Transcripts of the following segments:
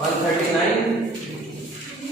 139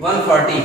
140।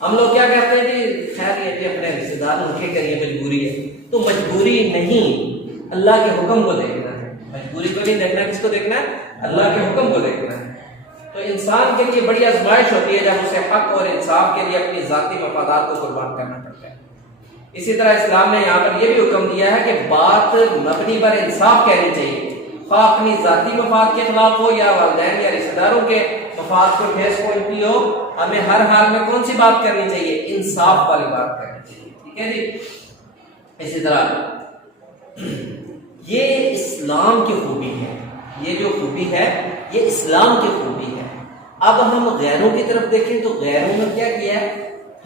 ہم لوگ کیا کہتے ہیں کہ خیر یہ کہ اپنے رشتے دار ان کے کریے مجبوری ہے، تو مجبوری نہیں، اللہ کے حکم کو دیکھنا ہے، مجبوری کو نہیں دیکھنا، کس کو دیکھنا ہے؟ اللہ کے حکم کو دیکھنا ہے۔ تو انسان کے لیے بڑی آزمائش ہوتی ہے جب اسے حق اور انصاف کے لیے اپنی ذاتی مفادات کو قربان کرنا پڑتا ہے۔ اسی طرح اسلام نے یہاں پر یہ بھی حکم دیا ہے کہ بات مبنی پر انصاف کہنی چاہیے، خواہ اپنی ذاتی مفاد کے خلاف ہو یا والدین یا رشتہ داروں کے مفاد کو ٹھیس پہنچتی ہو، ہمیں ہر حال میں کون سی بات کرنی چاہیے؟ انصاف والی بات کرنی چاہیے، ٹھیک ہے جی۔ اسی طرح یہ اسلام کی خوبی ہے، یہ جو خوبی ہے یہ اسلام کی خوبی ہے۔ اب ہم غیروں کی طرف دیکھیں تو غیروں نے کیا کیا ہے؟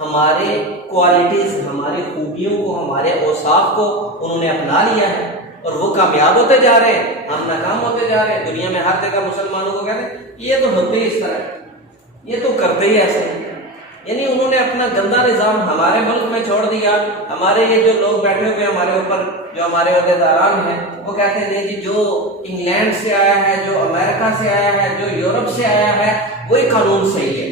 ہمارے کوالٹیز، ہماری خوبیوں کو، ہمارے اوصاف کو انہوں نے اپنا لیا ہے اور وہ کامیاب ہوتے جا رہے ہیں، ہم ناکام ہوتے جا رہے ہیں۔ دنیا میں ہر جگہ مسلمانوں کو کہتے ہیں یہ تو ہوتے ہی اس طرح ہے، یہ تو کرتے ہی ایسے ہیں، یعنی انہوں نے اپنا گندا نظام ہمارے ملک میں چھوڑ دیا۔ ہمارے یہ جو لوگ بیٹھے ہوئے ہمارے اوپر، جو ہمارے عہدیداران ہیں، وہ کہتے ہیں جی جو انگلینڈ سے آیا ہے، جو امریکہ سے آیا ہے، جو یورپ سے آیا ہے وہی قانون صحیح ہے،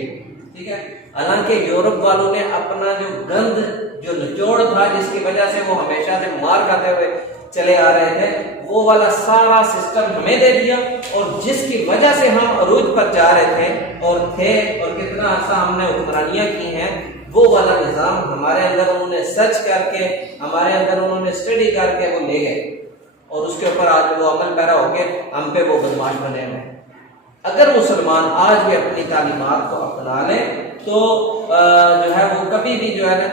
ٹھیک ہے۔ حالانکہ یورپ والوں نے اپنا جو گند، جو نچوڑ تھا جس کی وجہ سے وہ ہمیشہ سے مار کھاتے ہوئے چلے آ رہے تھے، وہ والا سارا سسٹم ہمیں دے دیا، اور جس کی وجہ سے ہم عروج پر جا رہے تھے اور کتنا عرصہ ہم نے حکمرانیاں کی ہیں، وہ والا نظام ہمارے اندر انہوں نے سرچ کر کے، ہمارے اندر انہوں نے اسٹڈی کر کے وہ لے گئے، اور اس کے اوپر آج وہ عمل پیرا ہو کے ہم پہ وہ بدماش بنے ہوئے ہیں۔ اگر مسلمان آج بھی اپنی تعلیمات کو اپنا لے تو جو ہے وہ کبھی بھی جو ہے نا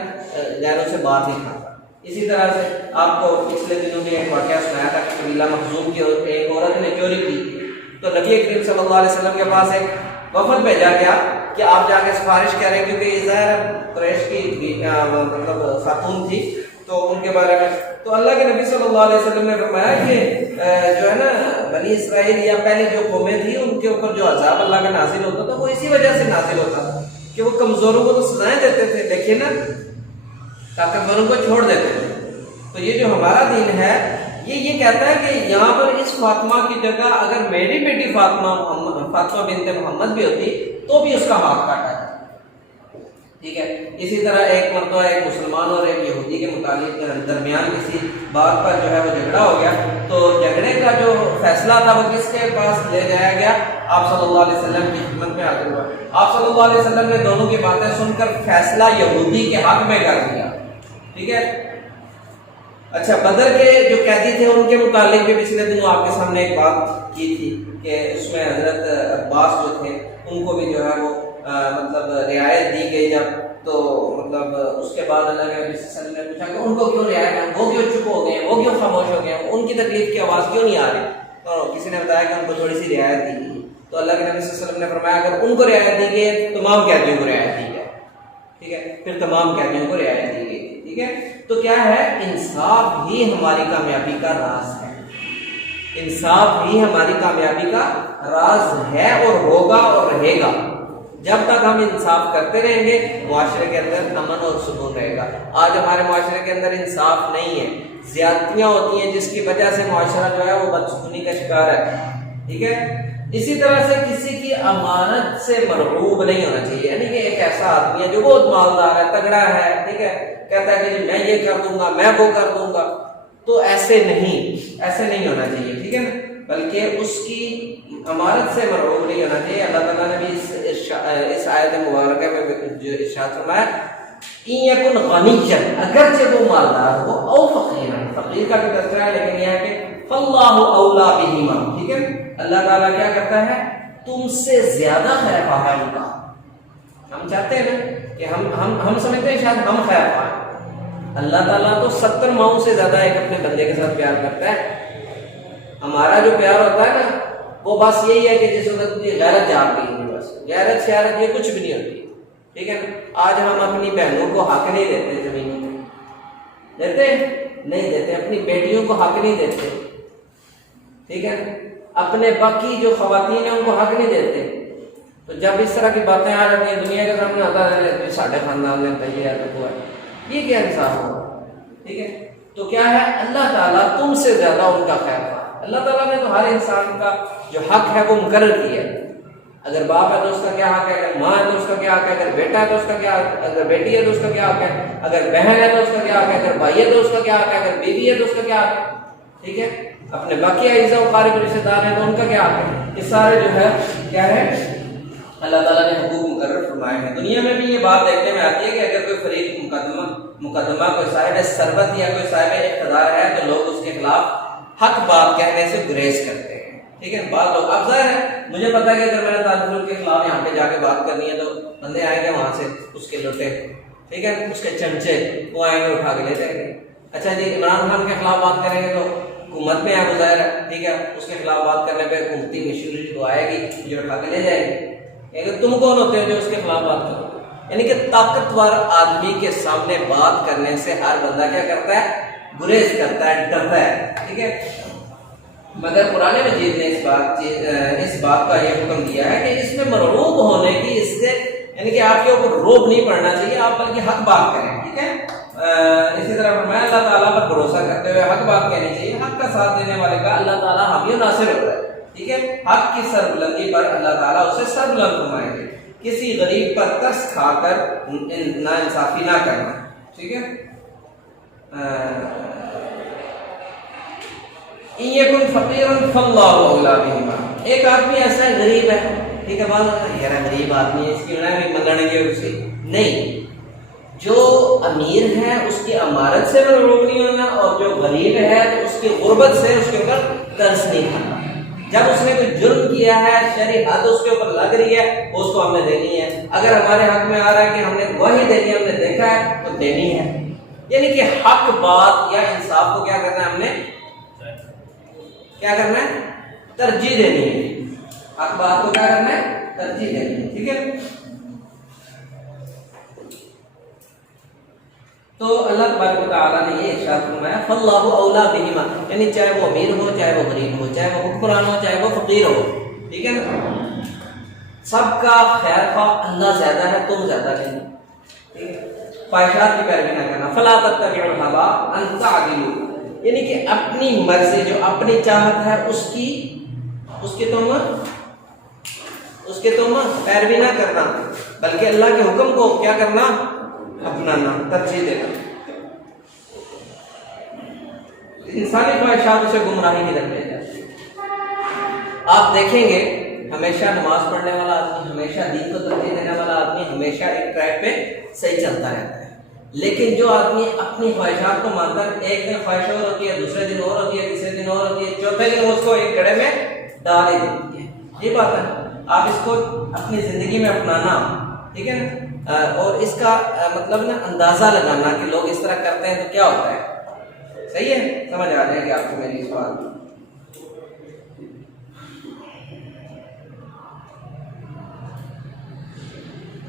غیروں سے بات نہیں کھاتا۔ اسی طرح سے آپ کو پچھلے دنوں میں ایک واقعہ سنایا تھا کہ قبیلہ مخزوم کی ایک عورت نے چوری کی، تو نبی کریم صلی اللہ علیہ وسلم کے پاس ایک وفد بھیجا گیا کہ آپ جا کے سفارش کریں، کیونکہ یہ ظاہر قریش کی مطلب خاتون تھی، تو ان کے بارے میں تو اللہ کے نبی صلی اللہ علیہ وسلم نے فرمایا کہ جو ہے نا بنی اسرائیل یا پہلے جو قومیں تھیں ان کے اوپر جو عذاب اللہ کا نازل ہوتا تھا وہ اسی وجہ سے نازل ہوتا تھا کہ وہ کمزوروں کو تو سزائیں دیتے تھے لیکن طاقتوروں کو چھوڑ دیتے تھے۔ تو یہ جو ہمارا دین ہے یہ کہتا ہے کہ یہاں پر اس فاطمہ کی جگہ اگر میری بیٹی فاطمہ بنت محمد بھی ہوتی تو بھی اس کا ہاتھ کاٹا جائے، ٹھیک ہے۔ اسی طرح ایک مرتبہ ایک مسلمان اور ایک یہودی کے متعلق درمیان کسی بات پر جو ہے وہ جھگڑا ہو گیا، تو جھگڑے کا جو فیصلہ تھا وہ کس کے پاس لے جایا گیا؟ آپ صلی اللہ علیہ وسلم کی خدمت میں حاضر ہوا۔ آپ صلی اللہ علیہ وسلم نے دونوں کی باتیں سن کر فیصلہ یہودی کے حق میں کر دیا، ٹھیک ہے۔ اچھا، بدر کے جو قیدی تھے ان کے متعلق بھی پچھلے دنوں آپ کے سامنے ایک بات کی تھی کہ اس میں حضرت عباس جو تھے ان کو بھی جو ہے وہ مطلب رعایت دی گئی جب، تو مطلب اس کے بعد اللہ کے نبی صلی اللہ علیہ وسلم نے پوچھا کہ ان کو کیوں رعایت ہے، وہ کیوں چپ ہو گئے، وہ کیوں خاموش ہو گئے، ان کی تکلیف کی آواز کیوں نہیں آ رہی؟ تو کسی نے بتایا کہ ان کو تھوڑی سی رعایت دی گئی، تو اللہ کے نبی صلی اللہ علیہ وسلم نے فرمایا اگر ان کو رعایت دی گئی تو تمام قیدیوں کو رعایت دی گئی، ٹھیک ہے، پھر تمام قیدیوں کو رعایت دی گئی، ٹھیک ہے۔ تو کیا ہے، انصاف ہی ہماری کامیابی کا راز ہے، انصاف ہی ہماری کامیابی کا راز ہے اور ہوگا اور رہے گا۔ جب تک ہم انصاف کرتے رہیں گے معاشرے کے اندر امن اور سکون رہے گا۔ آج ہمارے معاشرے کے اندر انصاف نہیں ہے، زیادتیاں ہوتی ہیں جس کی وجہ سے معاشرہ جو ہے وہ بدسکونی کا شکار ہے، ٹھیک ہے۔ اسی طرح سے کسی کی امانت سے مرعوب نہیں ہونا چاہیے، یعنی کہ ایک ایسا آدمی ہے جو بہت مالدار ہے، تگڑا ہے، ٹھیک ہے، کہتا ہے کہ میں یہ کر دوں گا، میں وہ کر دوں گا، تو ایسے نہیں ہونا چاہیے، ٹھیک ہے نا، بلکہ اس کی امانت سے مرعوب نہیں ہونا چاہیے۔ اللہ تعالیٰ نے بھی اس آیت مبارکہ میں جو ارشاد فرمایا ان یکن غنیا، اگرچہ وہ مالدار ہو، او فقیرا، فقیر کا بھی تذکرہ ہے لیکن یہ ہے کہ فاللہ اولا بہما، ٹھیک ہے، اللہ تعالیٰ کیا کرتا ہے، تم سے زیادہ خیر خواہ ہے ان کا۔ ہم چاہتے ہیں نا کہ ہم سمجھتے ہیں شاید ہم خیر خواہ ہیں، اللہ تعالیٰ تو 70 ماؤں سے زیادہ ایک اپنے بندے کے ساتھ پیار کرتا ہے۔ ہمارا جو پیار ہوتا ہے نا وہ بس یہی ہے کہ جس وقت غیرت جاگ گئی ہے، بس غیرت شیرت یہ کچھ بھی نہیں ہوتی، ٹھیک ہے نا۔ آج ہم اپنی بہنوں کو حق نہیں دیتے، زمینوں کو دیتے نہیں دیتے، اپنی بیٹیوں کو حق نہیں دیتے، ٹھیک ہے، اپنے باقی جو خواتین ہیں ان کو حق نہیں دیتے۔ تو جب اس طرح کی باتیں آ جاتی ہیں دنیا کے سامنے آتا ہے ساڑھے خاندان میں پہلے ہے تو یہ کیا انصاف ہوگا، ٹھیک ہے۔ تو کیا ہے، اللہ تعالیٰ تم سے زیادہ ان کا خیر خواہ۔ اللہ تعالیٰ نے تو ہر انسان کا جو حق ہے وہ مقرر کیا ہے، اگر باپ ہے تو اس کا کیا حق ہے، اگر ماں ہے تو اس کا کیا حق ہے، اگر بیٹا ہے تو اس کا کیا حق ہے، اگر بیٹی ہے تو اس کا کیا حق ہے، اگر بہن ہے تو اس کا کیا حق ہے، اگر بھائی ہے تو اس کا کیا حق ہے، اگر بیوی ہے تو اس کا کیا حق ہے. ٹھیک ہے، اپنے باقی اعزاء و اقارب رشتہ دار ہیں تو ان کا کیا حق ہے. یہ سارے جو ہے کیا ہے اللہ تعالیٰ نے حقوق مقرر فرمائے ہیں. دنیا میں بھی یہ بات دیکھنے میں آتی ہے کہ اگر کوئی فریق مقدمہ کوئی صاحب ثروت یا کوئی صاحب اقتدار ہے تو لوگ اس کے خلاف حق بات کہنے سے گریز کرتے ہیں. ٹھیک ہے، بعض لوگ، اب ظاہر ہے مجھے پتا ہے کہ اگر میں نے طالب کے خلاف یہاں پہ جا کے بات کرنی ہے تو بندے آئیں گے وہاں سے، اس کے لوٹے، ٹھیک ہے، اس کے چمچے، وہ آئیں گے اٹھا کے لے جائیں گے. اچھا جی، عمران خان کے خلاف بات کریں گے تو حکومت میں ہے ظاہر ہے، ٹھیک ہے، اس کے خلاف بات کرنے پہ حکومتی مشوری وہ آئے گی جو اٹھا کے لے جائے گی. تم کون ہوتے ہو جو اس کے خلاف بات کرو؟ یعنی کہ طاقتور آدمی کے سامنے بات کرنے سے ہر بندہ کیا کرتا ہے؟ گریز کرتا ہے، ڈرتا ہے. ٹھیک ہے، مگر قرآن مجید نے اس بات کا یہ حکم دیا ہے کہ اس میں مرعوب ہونے کی، اس سے یعنی کہ آپ کے اوپر روب نہیں پڑنا چاہیے، آپ بلکہ حق بات کریں. ٹھیک ہے، اسی طرح فرمایا اللہ تعالیٰ پر بھروسہ کرتے ہوئے حق بات کہنی چاہیے. حق کا ساتھ دینے والے کا اللہ تعالیٰ حامی و ناصر ہوتا ہے. ٹھیک ہے، حق کی سربلندی پر اللہ تعالیٰ اسے سربلند فرمائیں گے. کسی غریب پر ترس کھا کر ناانصافی نہ کرنا. ٹھیک ہے، ایک آدمی ایسا ہے غریب ہے، ٹھیک ہے، یار غریب آدمی ہے اس کی منگنے کے اسے نہیں، جو امیر ہے اس کی امارت سے روک نہیں ہونا، اور جو غریب ہے تو اس کی غربت سے اس کے اوپر ترس نہیں کھانا. جب اس نے کوئی جرم کیا ہے، شرعی حد اس کے اوپر لگ رہی ہے، اس کو ہم نے دینی ہے. اگر ہمارے حق میں آ رہا ہے کہ ہم نے گواہی دینی ہے، ہم نے دیکھا ہے تو دینی ہے. یعنی کہ حق بات یا انصاف کو کیا کرنا ہے، ہم نے کیا کرنا ہے؟ ترجیح دینی ہے. حق بات کو کیا کرنا ہے؟ ترجیح دینی ہے. ٹھیک ہے، تو اللہ تبارک و تعالیٰ نے یہ ارشاد فرمایا فاللہ اولا بہما، یعنی چاہے وہ امیر ہو، چاہے وہ غریب ہو، چاہے وہ حکمران ہو، چاہے وہ فقیر ہو. ٹھیک ہے نا، سب کا خیر خواہ اللہ زیادہ ہے، تم زیادہ نہیں. ٹھیک ہے، خواہشات کی پیروی نہ کرنا. فلا تتبعوا الہوی ان تعدلوا، یعنی کہ اپنی مرضی جو اپنی چاہت ہے اس کی تم پیروی نہ کرنا، بلکہ اللہ کے حکم کو کیا کرنا؟ اپنانا، ترجیح دینا. انسانی خواہشات اسے گمراہی کی طرف لے جاتی. آپ دیکھیں گے ہمیشہ نماز پڑھنے والا آدمی، ہمیشہ دین کو ترجیح دینے والا آدمی ہمیشہ ایک ٹریک پہ صحیح چلتا رہتا ہے. لیکن جو آدمی اپنی خواہشات کو مانتا ہے، ایک دن خواہش اور ہوتی ہے، دوسرے دن اور ہوتی ہے، تیسرے دن اور ہوتی ہے، چوتھے دن اس کو ایک گڑھے میں ڈال ہی دیتی ہے. یہ بات ہے، آپ اس کو اپنی زندگی میں اپنانا. ٹھیک ہے نا، اور اس کا مطلب نا اندازہ لگانا کہ لوگ اس طرح کرتے ہیں تو کیا ہوتا ہے. صحیح ہے، سمجھ آ جائے گی آپ کو میری اس بات.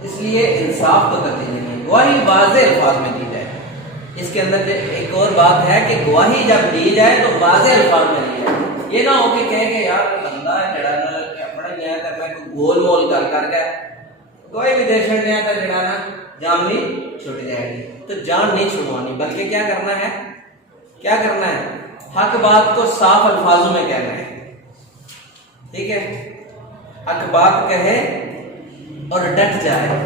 اس لیے انصاف کو ترجیح دینی ہے. گواہی واضح الفاظ میں دی جائے. اس کے اندر ایک اور بات ہے کہ گواہی جب دی جائے تو واضح الفاظ میں دی جائے. یہ نہ ہو کہ کہیں کہ یار بندہ جڑانا اپنا نیا کرنا گول مول کر کے کوئی بھی دیش میں نیا کر جڑانا جان نہیں چھوٹ جائے گی. تو جان نہیں چھڑوانی، بلکہ کیا کرنا ہے؟ کیا کرنا ہے؟ حق بات کو صاف الفاظوں میں کہنا ہے. ٹھیک ہے، حق بات کہے اور ڈٹ جائے،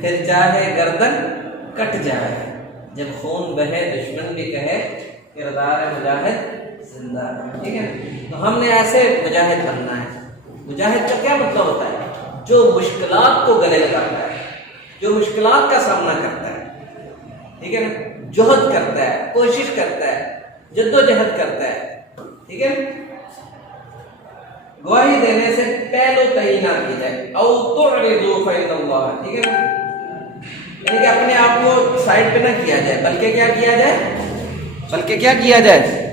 پھر چاہے گردن کٹ جائے. جب خون بہے دشمن بھی کہے کردار مجاہد زندہ ہے. ٹھیک ہے، تو ہم نے ایسے مجاہد بننا ہے. مجاہد کا کیا مطلب ہوتا ہے؟ جو مشکلات کو گلے لگاتا ہے، جو مشکلات کا سامنا کرتا ہے. ٹھیک ہے نا، جہد کرتا ہے، کوشش کرتا ہے، جدوجہد کرتا ہے. ٹھیک ہے، گواہی دینے سے پہلو تہی نہ کی جائے. او تعرضوا فإن اللہ، ٹھیک ہے نا، یعنی کہ اپنے آپ کو سائڈ پہ نہ کیا جائے، بلکہ کیا کیا جائے؟ بلکہ کیا کیا جائے؟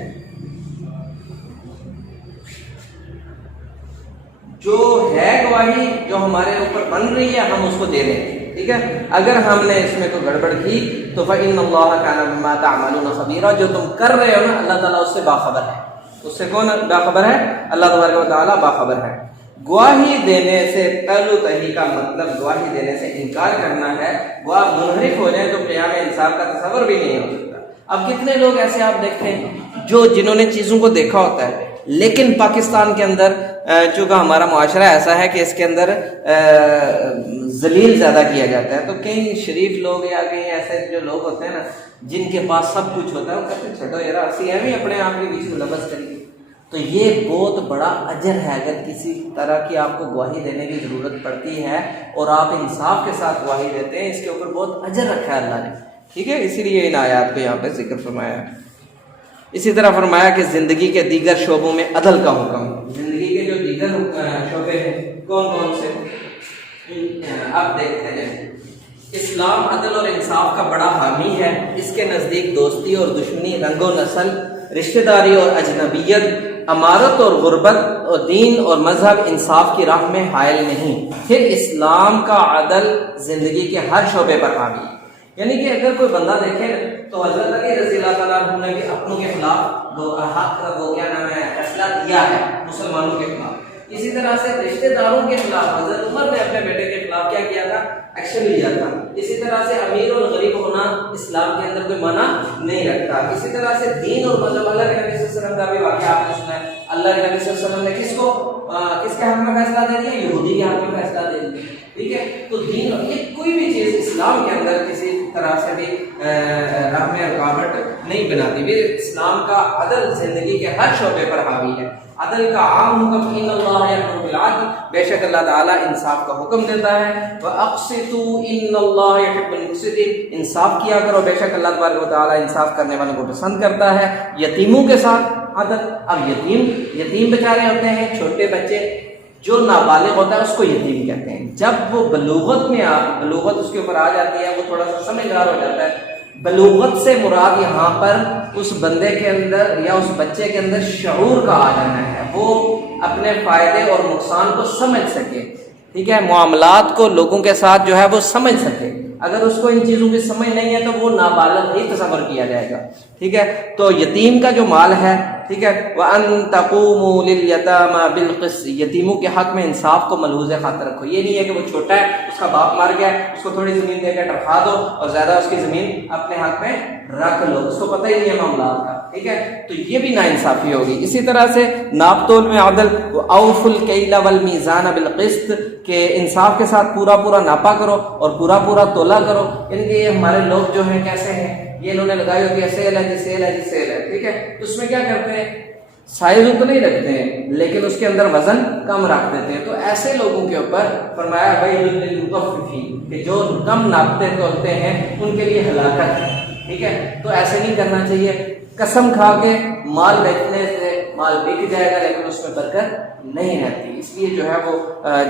جو ہے گواہی جو ہمارے اوپر بن رہی ہے ہم اس کو دے دیں. ٹھیک ہے، اگر ہم نے اس میں کوئی گڑبڑ کی تو فإن اللہ کان بما تعملون خبیرا، جو تم کر رہے ہو نا اللہ تعالیٰ اس سے باخبر ہے. اس سے کون باخبر ہے؟ اللہ تبارک و تعالیٰ باخبر ہے. گواہی دینے سے پہلو تہی کا مطلب گواہی دینے سے انکار کرنا ہے. وہ آپ منحرف ہو جائیں تو قیام انصاف کا تصور بھی نہیں ہو سکتا. اب کتنے لوگ ایسے آپ دیکھتے ہیں جو جنہوں نے چیزوں کو دیکھا ہوتا ہے، لیکن پاکستان کے اندر چونکہ ہمارا معاشرہ ایسا ہے کہ اس کے اندر ذلیل زیادہ کیا جاتا ہے، تو کئی شریف لوگ یا کہیں ایسے جو لوگ ہوتے ہیں نا جن کے پاس سب کچھ ہوتا ہے، وہ کہتے ہیں چھوڑو یار اسی ہم ہی اپنے آپ کے بیچ میں لفظ کریے. تو یہ بہت بڑا اجر ہے اگر کسی طرح کی آپ کو گواہی دینے کی ضرورت پڑتی ہے اور آپ انصاف کے ساتھ گواہی دیتے ہیں، اس کے اوپر بہت اجر رکھا ہے اللہ نے. ٹھیک ہے، اسی لیے ان آیات کو یہاں پہ ذکر فرمایا ہے. اسی طرح فرمایا کہ زندگی کے دیگر شعبوں میں عدل کا حکم. زندگی کے جو دیگر شعبے ہیں کون کون سے آپ دیکھتے ہیں. اسلام عدل اور انصاف کا بڑا حامی ہے. اس کے نزدیک دوستی اور دشمنی، رنگ و نسل، رشتہ داری اور اجنبیت، امارت اور غربت اور دین اور مذہب انصاف کی راہ میں حائل نہیں. پھر اسلام کا عدل زندگی کے ہر شعبے پر حامی ہے. یعنی کہ اگر کوئی بندہ دیکھے تو حضرت علی رضی اللہ تعالیٰ عنہ نے بھی اپنوں کے خلاف وہ کیا نام ہے فیصلہ دیا ہے مسلمانوں کے خلاف. اسی طرح سے رشتہ داروں کے خلاف حضرت عمر نے اپنے بیٹے کے خلاف کیا کیا تھا، ایکشن لیا تھا. اسی طرح سے امیر اور غریب ہونا اسلام کے اندر کوئی معنی نہیں رکھتا. اسی طرح سے دین اور مذہب، اللہ کے نبی صلی اللہ علیہ وسلم کا بھی واقعہ آپ نے سنا ہے. اللہ کے نبی صلی اللہ علیہ وسلم نے کس کے حق میں فیصلہ دے دیا؟ یہودی کے حق میں فیصلہ دے دیا. ٹھیک ہے، تو دین یہ کوئی بھی چیز اسلام کے اندر کسی طرح سے بھی راہ میں رکاوٹ نہیں بناتی. بھی اسلام کا عدل زندگی کے ہر شعبے پر حاوی ہے. عدل کا عام حکم ان اللہ یأمر بالعدل، بے شک اللہ تعالیٰ انصاف کا حکم دیتا ہے. وَأَقْسِطُوا إِنَّ اللَّهَ يُحِبُّ الْمُقْسِطِينَ، انصاف کیا کرو، بے شک اللہ تبارک و تعالیٰ انصاف کرنے والوں کو پسند کرتا ہے. یتیموں کے ساتھ عدل. اب یتیم بیچارے ہوتے ہیں، چھوٹے بچے، جو نابالغ ہوتا ہے اس کو یتیم کہتے ہیں. جب وہ بلوغت اس کے اوپر آ جاتی ہے، وہ تھوڑا سا سمجھدار ہو جاتا ہے. بلوغت سے مراد یہاں پر اس بندے کے اندر یا اس بچے کے اندر شعور کا آ جانا ہے، وہ اپنے فائدے اور نقصان کو سمجھ سکے. ٹھیک ہے، معاملات کو لوگوں کے ساتھ جو ہے وہ سمجھ سکے. اگر اس کو ان چیزوں کی سمجھ نہیں ہے تو وہ نابالغ ہی تصور کیا جائے گا. ٹھیک ہے، تو یتیم کا جو مال ہے، ٹھیک ہے، وَأَن تَقُومُوا لِلْيَتَامَى بِالْقِسْطِ، یتیموں کے حق میں انصاف کو ملحوظ خاطر رکھو. یہ نہیں ہے کہ وہ چھوٹا ہے، اس کا باپ مر گیا، اس کو تھوڑی زمین دے کے ٹرفا دو اور زیادہ اس کی زمین اپنے حق میں رکھ لو، اس کو پتہ ہی نہیں ہے معاملات کا. ٹھیک ہے، تو یہ بھی ناانصافی ہوگی. اسی طرح سے ناپ تول میں عدل، وَأَوْفُوا الْكَيْلَ وَالْمِيزَانَ بِالْقِسْطِ، کہ انصاف کے ساتھ پورا ناپا کرو اور پورا تولا کرو. یعنی کہ یہ ہمارے لوگ جو ہیں کیسے ہیں، یہ انہوں نے لگائی ہوتی ہے سیل ہے. ٹھیک ہے، تو اس میں کیا کرتے ہیں، سائز تو نہیں رکھتے ہیں لیکن اس کے اندر وزن کم رکھ دیتے ہیں. تو ایسے لوگوں کے اوپر فرمایا للمطففین، کہ جو کم ناپتے تولتے ہیں ان کے لیے ہلاکت ہے. ٹھیک ہے، تو ایسے نہیں کرنا چاہیے. قسم کھا کے مال بیچنے سے مال بک جائے گا لیکن اس میں برکت نہیں رہتی. اس لیے جو ہے وہ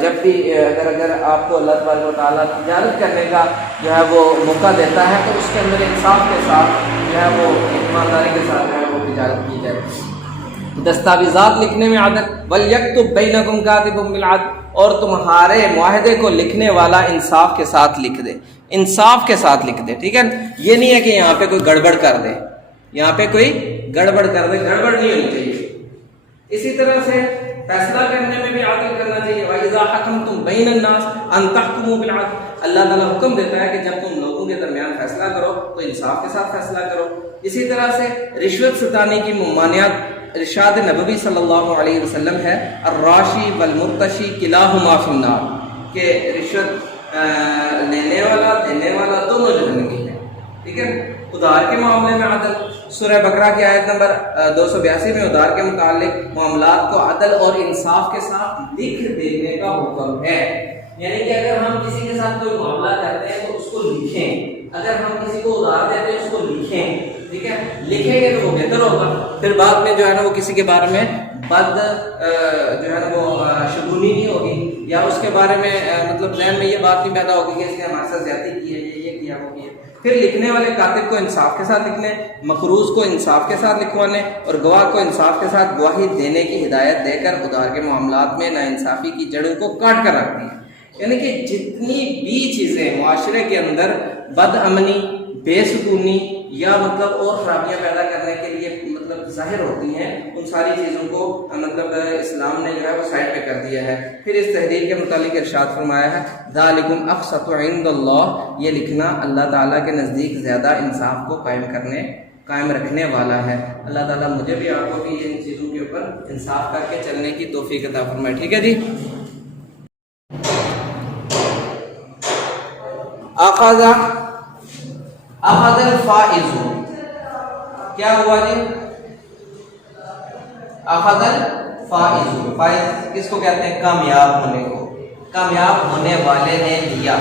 جب بھی اگر آپ کو اللہ تبارک و تعالیٰ تجارت کرنے کا جو ہے وہ موقع دیتا ہے تو اس کے اندر انصاف کے ساتھ جو ہے وہ ایمانداری کے ساتھ جو ہے وہ تجارت کی جائے. دستاویزات لکھنے میں عدل. وَلْيَكْتُبْ بَيْنَكُمْ كَاتِبٌ بِالْعَدْلِ، اور تمہارے معاہدے کو لکھنے والا انصاف کے ساتھ لکھ دے. انصاف کے ساتھ لکھ دے. ٹھیک ہے، یہ نہیں ہے کہ یہاں پہ کوئی گڑبڑ کر دے، یہاں پہ کوئی گڑبڑ کر دے، گڑبڑ نہیں ہونی چاہیے. اسی طرح سے فیصلہ کرنے میں بھی عدل کرنا چاہیے. وَإِذَا حَكَمْتُمْ بَيْنَ النَّاسِ أَن تَحْكُمُوا بِالْعَدْلِ، اللہ تعالیٰ حکم دیتا ہے کہ جب تم لوگوں کے درمیان فیصلہ کرو تو انصاف کے ساتھ فیصلہ کرو. اسی طرح سے رشوت ستانی کی ممانعت. ارشاد نبوی صلی اللہ علیہ وسلم ہے، الراشی والمرتشی کلاہما فی النار، کہ رشوت لینے والا دینے والا دونوں جہنمی ہیں. ٹھیک ہے، ادھار کے معاملے میں عدل. سورہ بقرہ کی آیت نمبر 282 میں ادھار کے متعلق معاملات کو عدل اور انصاف کے ساتھ لکھ دینے کا حکم ہے. یعنی کہ اگر ہم کسی کے ساتھ کوئی معاملہ کرتے ہیں تو اس کو لکھیں. اگر ہم کسی کو ادھار دیتے ہیں اس کو لکھیں. ٹھیک ہے، لکھیں گے تو وہ بہتر ہوگا. پھر بعد میں جو ہے نا وہ کسی کے بارے میں بد جو ہے نا وہ شگونی نہیں ہوگی، یا اس کے بارے میں مطلب ذہن میں یہ بات نہیں پیدا ہوگی کہ اس نے ہمارے ساتھ زیادتی کی ہے، یہ کیا وہ کیا. پھر لکھنے والے کاتب کو انصاف کے ساتھ لکھنے، مقروض کو انصاف کے ساتھ لکھوانے اور گواہ کو انصاف کے ساتھ گواہی دینے کی ہدایت دے کر ادھار کے معاملات میں ناانصافی کی جڑوں کو کاٹ کر رکھتی ہیں. یعنی کہ جتنی بھی چیزیں معاشرے کے اندر بد امنی، بے سکونی یا مطلب اور خرابیاں پیدا کرنے کے لیے مطلب ظاہر ہوتی ہیں، ان ساری چیزوں کو مطلب اسلام نے جو ہے وہ سائڈ پہ کر دیا ہے. پھر اس تحریر کے متعلق ارشاد فرمایا ہے، ذالکم اقسط عند اللہ، یہ لکھنا اللہ تعالیٰ کے نزدیک زیادہ انصاف کو قائم کرنے قائم رکھنے والا ہے. اللہ تعالیٰ مجھے بھی آپ کو بھی ان چیزوں کے اوپر انصاف کر کے چلنے کی توفیق عطا فرمائے. ٹھیک ہے جی. اخذ الفائز، کیا ہوا جی؟ اخذ الفائز، فائز کس کو کہتے ہیں؟ کامیاب ہونے کو. کامیاب ہونے والے نے لیا.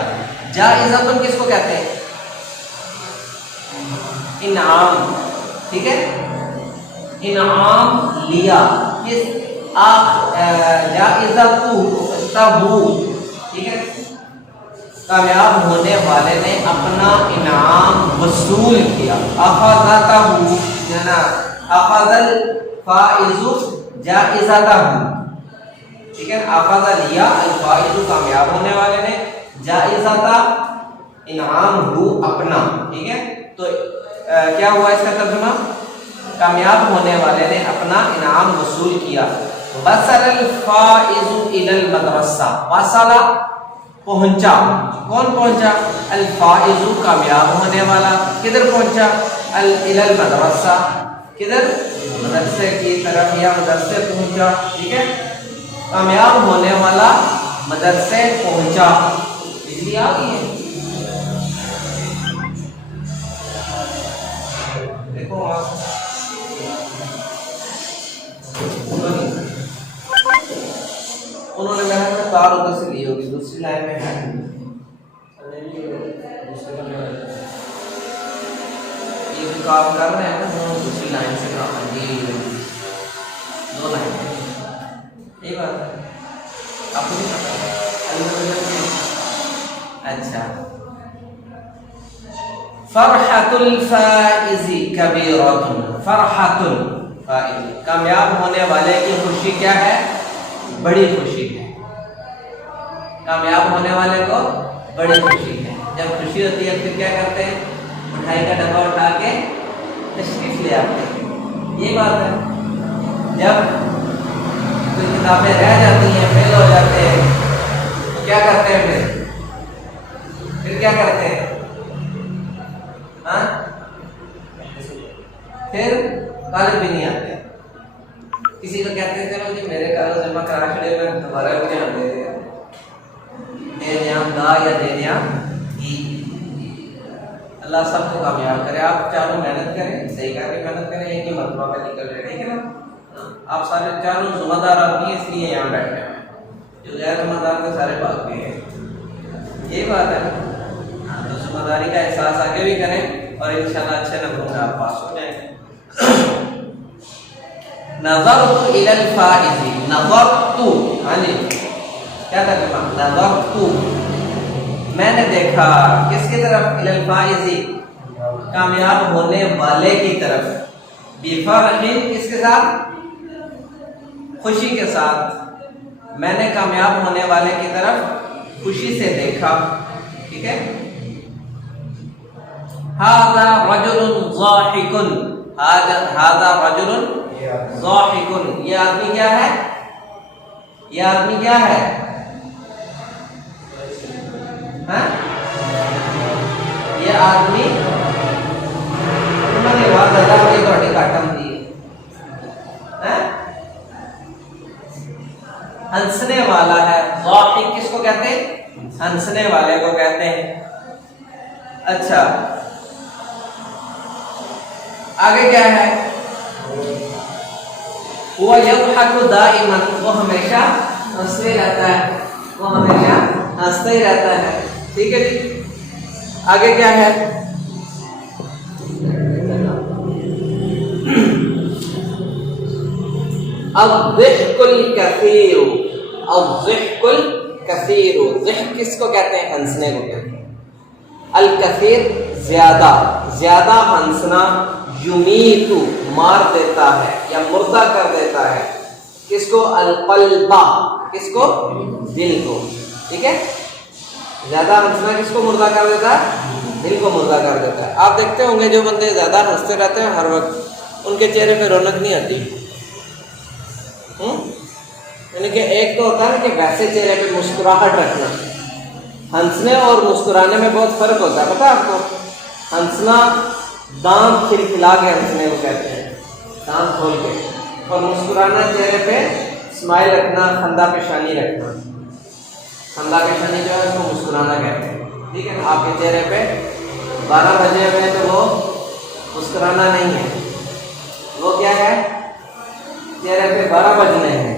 جائزہ کس کو کہتے ہیں؟ انعام. ٹھیک ہے، انعام لیا. کس؟ جائزہ تہو. ٹھیک ہے، کامیاب ہونے والے نے اپنا انعام وصول کیا. اخذتہو جنا اخذ الفائز جائزتہو. ٹھیک ہے، اخذ لیا الفائز کامیاب ہونے والے نے، جائزتہ انعام ہو اپنا. ٹھیک ہے، تو کیا ہوا اس کا ترجمہ؟ کامیاب ہونے والے نے اپنا انعام وصول کیا. وصل الفائز الی المدرسہ. وصل پہنچا. کون پہنچا؟ الفائز کامیاب ہونے والا. کدھر پہنچا؟ الی المدرسہ. کدھر؟ مدرسے کی طرف یا مدرسے پہنچا. ٹھیک ہے، کامیاب ہونے والا مدرسے پہنچا. بجلی آ گئی ہے، دیکھو انہوں نے میرا تار ادھر سے لی ہوگی، دوسری لائن میں ہے. یہ جو کام کر رہے ہیں نا دوسری لائن سے کام ہے. دو لائن یہی بات ہے، آپ کو نہیں پتا. اچھا، فرحۃ الفائز کبیرۃ. فرحۃ الفائز کامیاب ہونے والے کی خوشی کیا ہے؟ بڑی خوشی ہے. کامیاب ہونے والے کو بڑی خوشی ہے. جب خوشی ہوتی ہے پھر کیا کرتے ہیں؟ مٹھائی کا ڈبہ اٹھا کے تشریف لے آتے ہیں. یہ بات ہے. جب کوئی کتابیں رہ جاتی ہیں، فیل ہو جاتے ہیں، تو کیا کرتے ہیں؟ پھر کیا کرتے ہیں؟ پھر کالج بھی نہیں آتے. کسی کو کہتے ہیں چلو جی میرے کاغذ جمع کرا چھڑے میں دوبارہ امتحان دے دیا. دے دیا دا یا دے دیا ای. اللہ سب کو کامیاب کرے. آپ چاروں محنت کریں، صحیح کر کے محنت کریں، ایک ہی مرتبہ پہ نکل رہے. ٹھیک ہے نا؟ آپ سارے چاروں ذمہ دار آدمی اس لیے یہاں بیٹھے ہیں. جو غیر ذمہ دار کے سارے بھاگ گئے ہیں. یہی بات ہے. تو ذمہ داری کا احساس آگے بھی کریں اور انشاءاللہ اچھے نمبروں میں آپ پاس ہو جائیں. نظرت الی الفائز. نظرت، ہاں جی کیا ترجمہ؟ نظرت میں نے دیکھا. کس کی طرف؟ الی الفائز کامیاب ہونے والے کی طرف. بفرح کس کے ساتھ؟ خوشی کے ساتھ. میں نے کامیاب ہونے والے کی طرف خوشی سے دیکھا. ٹھیک ہے. هذا رجل ضاحك. هذا رجل ضاحك. یہ آدمی کیا ہے؟ یہ آدمی کیا ہے؟ یہ آدمی انہوں نے بہت زیادہ بڑی بڑی کاٹم دی. ہنسنے والا ہے. ضاحک کس کو کہتے ہیں؟ ہنسنے والے کو کہتے ہیں. اچھا آگے کیا ہے؟ وہ یضحک دائما. وہ ہمیشہ ہنستے رہتا ہے. وہ ہمیشہ ہنستا ہی رہتا ہے. ٹھیک ہے جی. آگے کیا ہے؟ الضحك الكثير. الضحك الكثير. ضحک کس کو کہتے ہیں؟ ہنسنے کو کہتے ہیں. الکثیر زیادہ. زیادہ ہنسنا. یمیت مار دیتا ہے یا مردہ کر دیتا ہے. کس کو؟ القلب. کس کو؟ دل کو. ٹھیک ہے. زیادہ ہنسنا کس کو مردہ کر دیتا ہے؟ دل کو مردہ کر دیتا ہے. آپ دیکھتے ہوں گے جو بندے زیادہ ہنستے رہتے ہیں ہر وقت ان کے چہرے پہ رونق نہیں آتی. یعنی کہ ایک تو ہوتا ہے کہ ویسے چہرے پہ مسکراہٹ رکھنا. ہنسنے اور مسکرانے میں بہت فرق ہوتا ہے. پتہ ہے آپ کو؟ ہنسنا دانت کھلکھلا کے ہنسنے کو کہتے ہیں، دانت کھول کے. اور مسکرانا چہرے پہ اسمائل رکھنا، خندہ پیشانی رکھنا. خندہ پیشانی جو ہے اس کو مسکرانا کہتے ہیں. ٹھیک ہے، آپ کے چہرے پہ 12 بجے ہوئے تو وہ مسکرانا نہیں ہے، وہ کیا ہے؟ چہرے پہ 12 بجنے ہیں.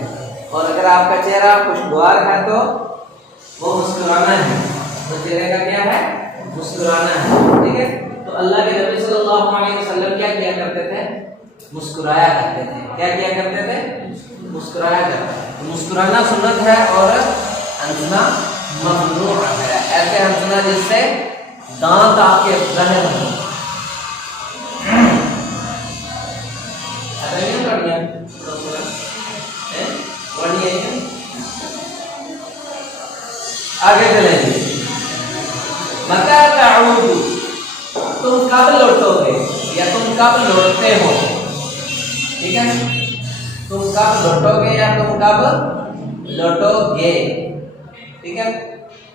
اور اگر آپ کا چہرہ خوشگوار ہے تو وہ مسکرانا ہے. تو چہرے کا کیا ہے؟ مسکرانا ہے. ٹھیک ہے، تو اللہ کے نبی صلی اللہ علیہ وسلم کیا کیا کرتے تھے؟ مسکرایا کرتے تھے. کیا کیا کرتے تھے؟ مسکرایا کرتے تھے. مسکرانا سنت ہے اور ہنسنا ممنوع ہے. ایسے ہنسنا جس سے دانت آپ کے ظاہر ہوں. آگے چلیں گے. متى تعود، تم کب لوٹو گے یا تم کب لوٹتے ہو. ٹھیک ہے، تم کب لوٹو گے یا تم کب لوٹو گے. ٹھیک ہے،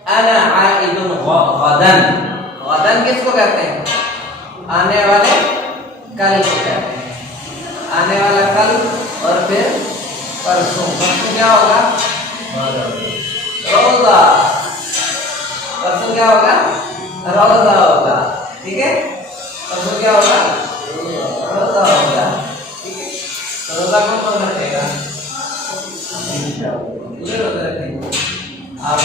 انا عائد غدا. غدن کس کو کہتے ہیں؟ آنے والے کل کو کہتے ہیں. آنے والا کل اور پھر پرسوں. پرسوں کیا ہوگا؟ روزہ. پرسوں کیا ہوگا؟ روزہ ہوگا. ٹھیک ہے، پرسوں کیا ہوگا؟ روزہ ہوگا. ٹھیک ہے، روزہ کون رکھے گا؟ پورے روزہ رکھیں گے. آپ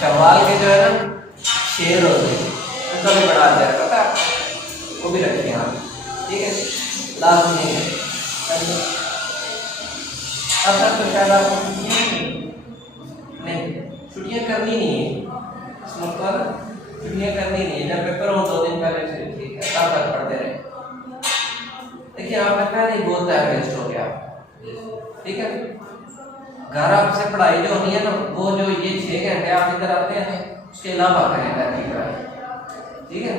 شوال کے جو ہے نا 6 روزے ان کا بھی بڑا اجر پتہ ہے، وہ بھی رکھیں آپ. ٹھیک ہے، لازمی ہے. اب تک تو شاید آپ کو نہیں چھٹیاں کرنی نہیں ہے اس ملک پر. چھٹیاں کرنی نہیں ہے. جب پیپر ہو 2 دن پہلے سے ٹھیک ہے تب تک پڑھتے رہے. دیکھیے آپ نے پہلے ہی بہت ٹائم ویسٹ ہو گیا. ٹھیک ہے، گھر آپ سے پڑھائی جو ہونی ہے نا وہ جو یہ 6 گھنٹے آپ ادھر آتے ہیں اس کے علاوہ کریں گھر کی پڑھائی. ٹھیک ہے،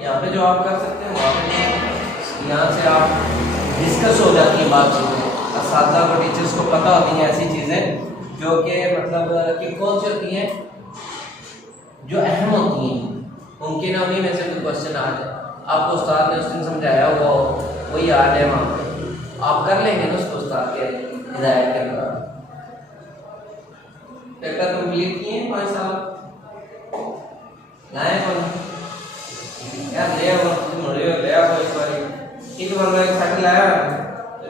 یہاں پہ جو آپ کر سکتے ہیں وہاں پہ یہاں سے آپ ڈسکس ہو جاتی ہیں بات چیتیں. اساتذہ کو ٹیچرس کو پتہ ہوتی ہیں ایسی چیزیں جو کہ مطلب کہ کون سی ہوتی ہیں جو اہم ہوتی ہیں. ممکن ہے انہیں میں سے کوئی کوشچن آ جائے، آپ کو استاد نے اس دن سمجھایا وہی آ جائے وہاں پہ آپ کر لیں گے نا اس کو استاد کے ہدایت کے اندر. پیپر کمپلیٹ کیے ہیں 5 سال لائے کون یار لے آؤ مڑے لے آؤ. اس باری ایک بندہ ایک سیٹ لایا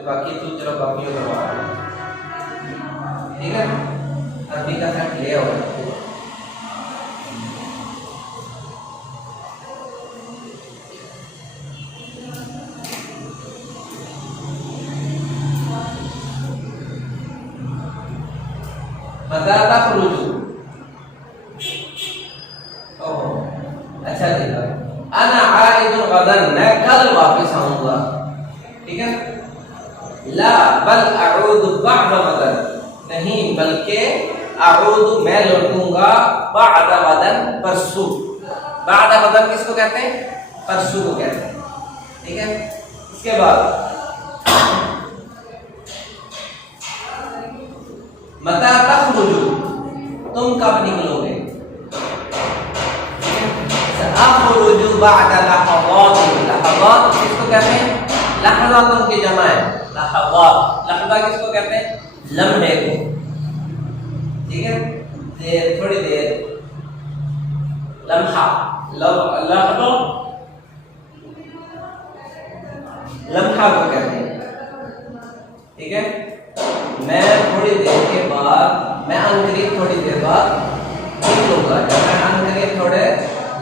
باقی تو چلو باقی کروا. ٹھیک ہے، عربی کا سیٹ لے آؤ. متى تخرج؟ اچھا جی، انا عائد غدا، میں کل واپس آؤں گا. ٹھیک ہے، لا بل اعود بعد غدا، نہیں بلکہ اعود میں لوٹوں گا بعد غدا، پرسوں. بعد غدا کس کو کہتے ہیں؟ پرسوں کو کہتے ہیں. ٹھیک ہے، اس کے بعد متى تخرج، تم کب نکلو گے؟ سأخرج بعد لحظات. لحظات کس کو کہتے ہیں؟ لحظات کی جمع ہے لحظات. لحظہ کس کو کہتے ہیں؟ لمحے کو. ٹھیک ہے، دیر، تھوڑی دیر. لمحہ، لحظہ لمحہ کو کہتے ہیں. ٹھیک ہے، میں تھوڑی دیر کے بعد، میں انقریب تھوڑی دیر بعد نکلوں گا. جب میں انقریب تھوڑے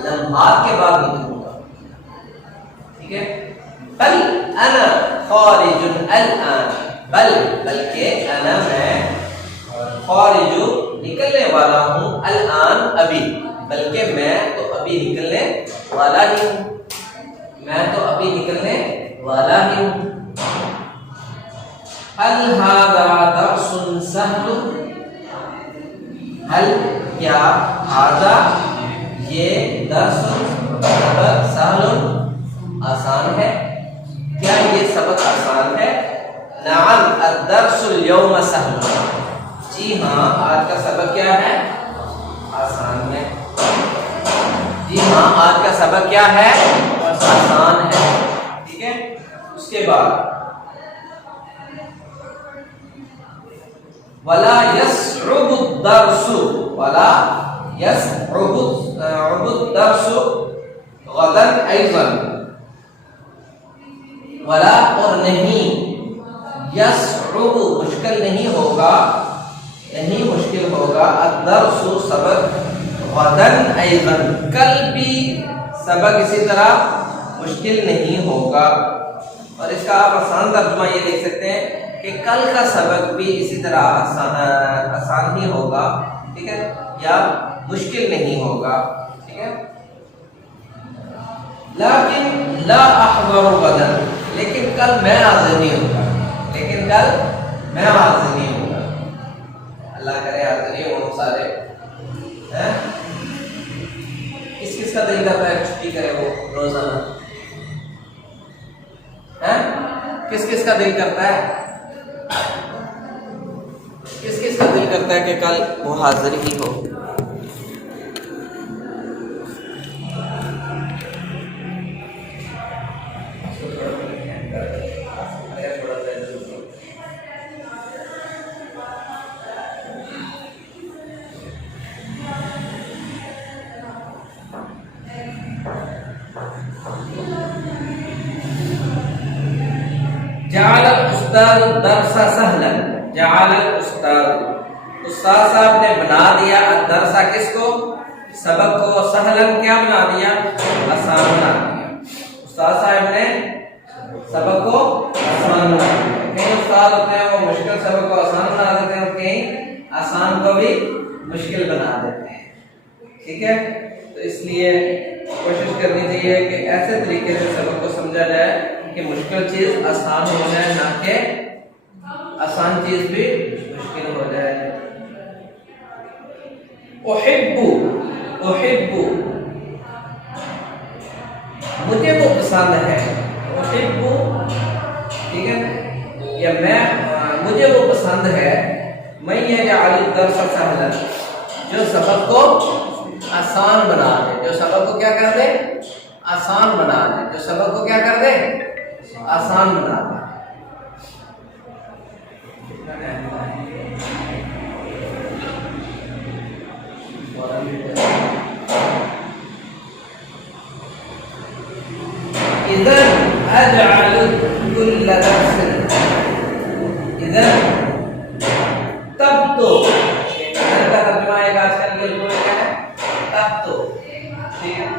لمحات کے بعد نکلوں گا. ٹھیک ہے، بل انا خارج الان، بلکہ انا میں خارج نکلنے والا ہوں، الان ابھی، بلکہ میں تو ابھی نکلنے والا ہی ہوں. میں تو ابھی نکلنے والا ہی ہوں. هل هذا درس سهل؟ هل کیا هذا یہ درس سبق سهل آسان ہے؟ کیا یہ سبق آسان ہے؟ نعم الدرس اليوم سهل. جی ہاں آج کا سبق کیا ہے؟ آسان ہے. جی ہاں آج کا سبق کیا ہے؟ آسان ہے. ٹھیک ہے. اس کے بعد ولا يصعب الدرس ولا يصعب الدرس غدا ايضا. ولا اور نہیں يصعب مشکل نہیں ہوگا الدرس سبق غدا ايضا کل بھی سبق اسی طرح مشکل نہیں ہوگا. اور اس کا آپ آسان ترجمہ یہ دیکھ سکتے ہیں کہ کل کا سبق بھی اسی طرح آسان ہی ہوگا. ٹھیک ہے. یا مشکل نہیں ہوگا. ٹھیک ہے. لیکن لا احضر غدا لیکن کل میں حاضر نہیں ہوگا. اللہ کرے حاضر ہی ہوں سارے. کس کا دل کرتا ہے چھٹی کرے وہ روزانہ؟ کس کا دل کرتا ہے؟ کس کا دل کرتا ہے کہ کل وہ حاضر ہی ہو؟ جعل الاستاذ الدرس سهلا. جعل الاستاذ استاد صاحب نے بنا دیا الدرس کس کو؟ سبق کو. سہلا کیا بنا دیا؟ آسان بنا دیا. استاد صاحب نے سبق کو آسان بنا دیا. کہیں استاد ہوتے ہیں وہ مشکل سبق کو آسان بنا دیتے ہیں اور کہیں آسان کو بھی مشکل بنا دیتے ہیں. ٹھیک ہے. تو اس لیے کوشش کرنی چاہیے کہ ایسے طریقے سے سبق کو سمجھا جائے کہ مشکل چیز آسان ہو جائے نہ کہ آسان چیز بھی مشکل ہو جائے. احب مجھے وہ پسند ہے. احب ٹھیک ہے. یا مجھے وہ پسند ہے. میں یجعل الدرس سهلا جو سبق کو آسان بنا دے. جو سبق کو کیا کر دے؟ آسان بنا دے. جو سبق کو کیا کر دے؟ آسان بنا دے. اذن اجعل كل درس اذن تب تو اذن کا ترجمہ ایک آج کل بالکل کیا ہے؟ تب تو. ٹھیک ہے.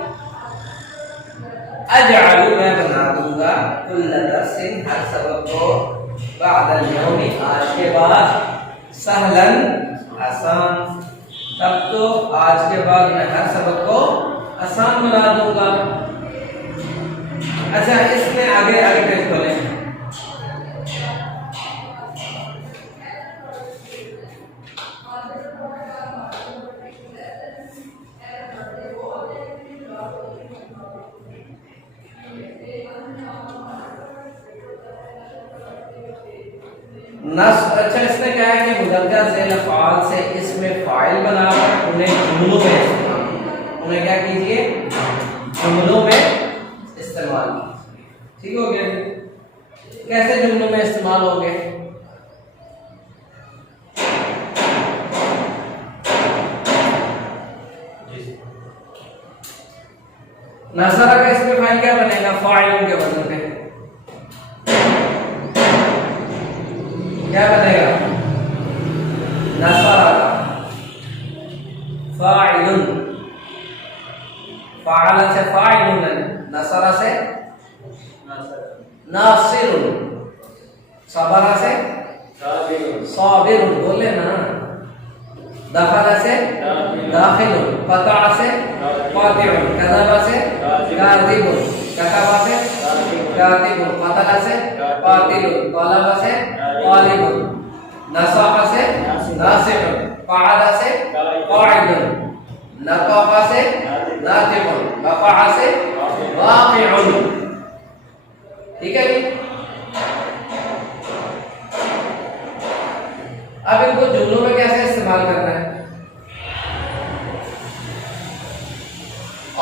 اجعل میں بنا دوں گا کل درس ہر سبق کو بعد اليوم آج کے بعد سہلا آسان. تب تو آج کے بعد میں ہر سبق کو آسان بنا دوں گا. اچھا اس میں آگے پیش کھولیں. اچھا اس میں کیا ہے کہ مدرجہ ذیل افعال سے اس میں فاعل بنا کر انہیں جملوں میں استعمال. انہیں کیا کیجئے؟ جملوں میں استعمال. ٹھیک ہو گیا. کیسے جملوں میں استعمال ہو گئے؟ نظرہ کا اس میں فاعل کیا بنے گا؟ فاعل کے وزن پہ کیا بنے گا؟ نصر کا فاعل. فعل سے فاعل. نصر سے ناصر. صبر سے صابر. بولے نا. دخل سے داخل. قطع سے قاطع. کذب سے کاذب. کتب سے کاتب. قتل سے قاتل. طلب سے طالب. نصح سے ناصح. قعد سے قاعد. نطق سے ناطق. وقع سے واقع. ٹھیک ہے جی. اب ان کو جملوں میں کیسے استعمال کرنا ہے؟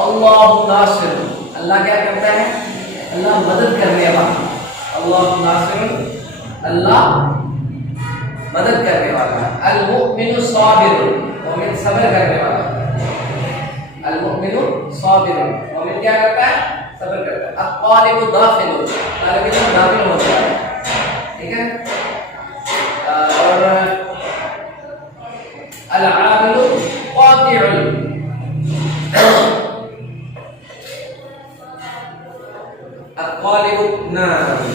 اللہ ناصر، اللہ کیا کرتا ہے؟ اللہ مدد کرنے والا، اللہ ناصر، اللہ مدد کرنے والا۔ المؤمن صابر، مومن صبر کرنے والا، المؤمن صابر، مومن کیا کرتا ہے؟ صبر کرتا ہے۔ الطالب داخل، طالب علم داخل ہوتا ہے، ٹھیک ہے؟ اور العامل قاطع، الطالب نام،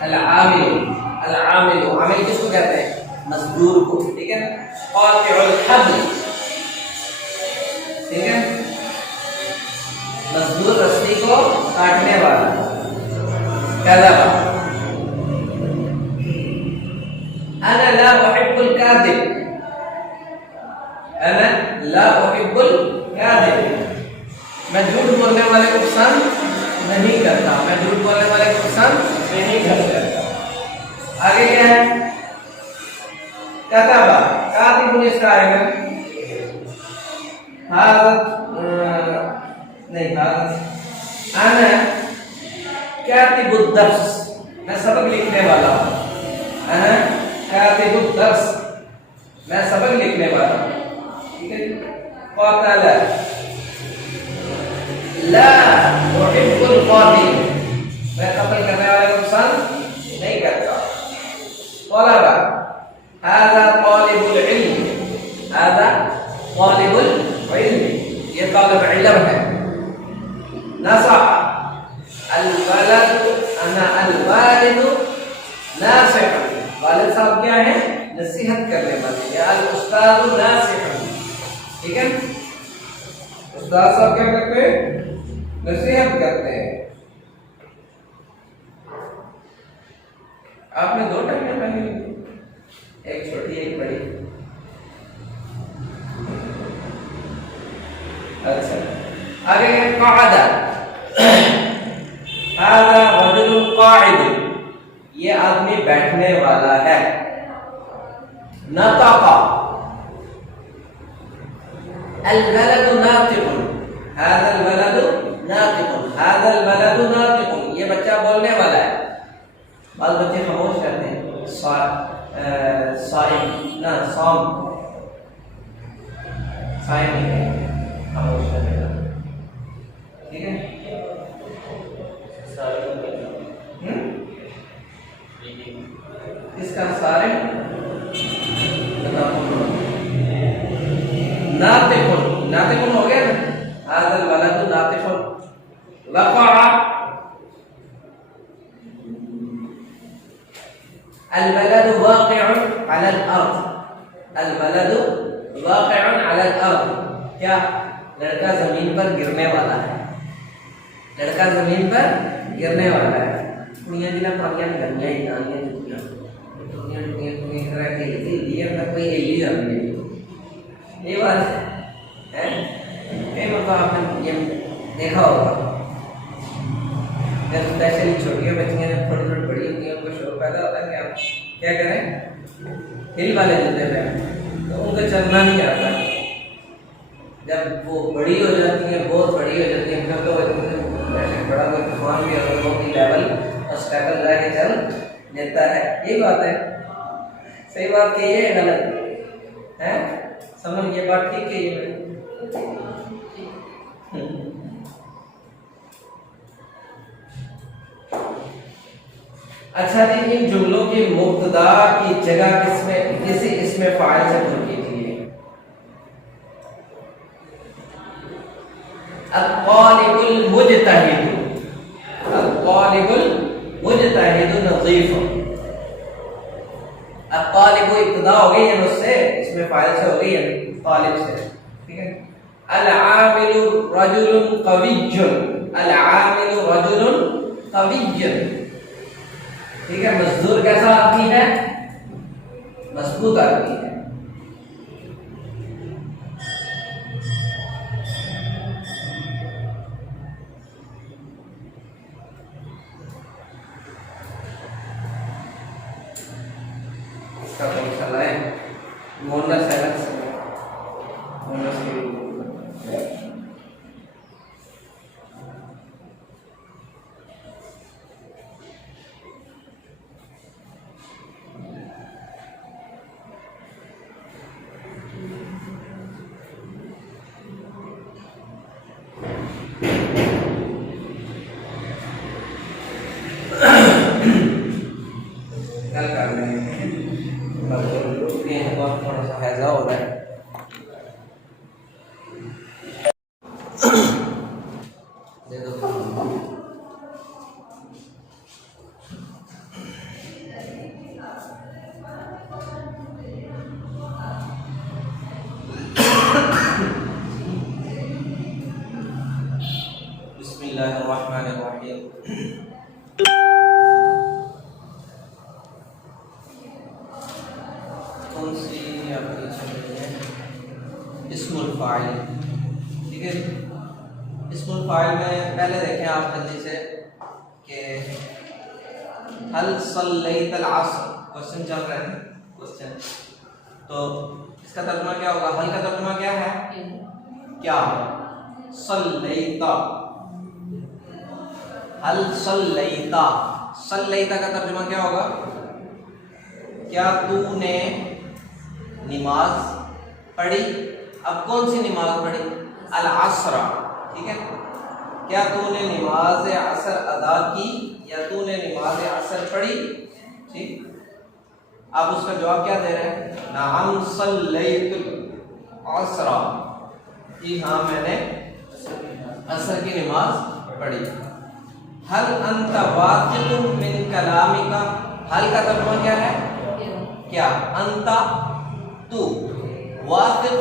العامل، العامل، عامل کس کو کہتے ہیں؟ مزدور کو، ٹھیک ہے؟ قاطع الحبل، ٹھیک ہے؟ مزدور رسی کو کاٹنے والا۔ کذب، انا لا احب الكاذب، انا لا احب الكاذب، میں جھوٹ بولنے والے کو پسند نہیں کرتا، میں جھوٹ بولنے والے کو پسند نہیں کرتا۔ آگے کیا ہے؟ کتابہ، کاتب اس کا آئے گا حاضر نہیں، حاضر انا کاتب الدرس، میں سبق لکھنے والا ہوں، انا کاتب الدرس، میں سبق لکھنے والا ہوں، ٹھیک ہے؟ قاتل، لا احب القاتل، میں قتل کرنے والے کو پسند نہیں کرتا۔ طلبہ، هذا طالب العلم، هذا طالب العلم، یہ طالب علم ہے۔ نصح، الولد، انا الوالد ناصح، والد صاحب کیا ہے؟ نصیحت کرنے والے، یا الاستاذ ناصح، ٹھیک ہے؟ استاد صاحب کیا کرتے ہیں؟ نصیحت کرتے ہیں۔ آپ نے دو ٹائمیں پہنی، ایک چھوٹی ایک بڑی، اچھا آگے قعد، هذا رجل قاعد، یہ آدمی بیٹھنے والا ہے۔ نطق، الولد ناطق، هذا الولد ناطق، هذا الولد ناطق، یہ بچہ بولنے والا ہے۔ بعض بچے خاموش رہتے ہیں، صائم نہ صوم، صائم نہیں خاموش رہتے ہیں، ٹھیک ہے؟ اس کا صارم ناطق، ناطق ہو گیا نا، هذا الولد ناطق۔ وقع، الولد واقع على الارض، الولد واقع على الارض، کیا؟ لڑکا زمین پر گرنے والا ہے، لڑکا زمین پر گرنے والا ہے۔ کڑیاں جنہ پانیاں گرمیاں ہی دانیاں جتیاں ٹوٹیاں ٹوٹیاں ٹوٹیاں کرا کے لیے تک کوئی ہلی جاتی ہے، یہ بات ہے۔ کئی مرتبہ آپ نے یہ دیکھا ہوگا، جب اسپیشلی چھوٹیاں بچیاں جب تھوڑی تھوڑی بڑی ہوتی ہیں ان کو شوق پیدا ہوتا ہے کہ آپ کیا کریں، ہل والے جوتے پہنیں، تو ان کو چلنا نہیں آتا۔ جب وہ بڑی ہو جاتی ہیں، بہت بڑی ہو جاتی ہیں، پھر تو ایسے بڑا کوئی طوفان بھی اگر وہ کی لیول اور اسٹیبل رہ کے چل لیتا ہے، یہی بات ہے۔ صحیح بات کہیے یا غلط ہے؟ سمجھ یہ بات ٹھیک کہیے۔ اچھا جی، ان جملوں کی مبتدا کی جگہ کس میں، کسی اسم فاعل سے پر کیجیے۔ الطالب المجتہد، الطالب المجتہد نظیف، الطالب ابتدا ہو گئی ہے اس سے، اسم فاعل سے ہو گئی ہے طالب سے، ٹھیک ہے؟ العامل رجل قوی، العامل رجل قوی، ٹھیک ہے؟ مزدور کیسا آدمی ہے؟ مضبوط آدمی ہے۔ ہیضہ ہو رہا ہے. بسم اللہ الرحمن الرحیم. کون سی آپ کی چل رہی ہے؟ اسم الفاعل. ٹھیک ہے. اسم الفاعل میں پہلے دیکھیں آپ جلدی سے کہ هل صلیت العصر، کوشچن چل رہا ہے. کوشچن تو اس کا ترجمہ کیا ہوگا؟ حل کا ترجمہ کیا ہے؟ کیا؟ صلیتا. حل صلیتا، صلیتا کا ترجمہ کیا ہوگا؟ کیا تو نے نماز پڑھی؟ اب کون سی نماز پڑھی؟ العصر. ٹھیک ہے. کیا تو نے نماز عصر ادا کی یا تو نے نماز عصر پڑھی؟ ٹھیک. آپ اس کا جواب کیا دے رہے ہیں؟ نعم صلیت العصر. جی ہاں میں نے عصر کی نماز پڑھی. حل انت واثق من کلامک، حل کا ترجمہ کیا ہے؟ کیا. انت تو، واثق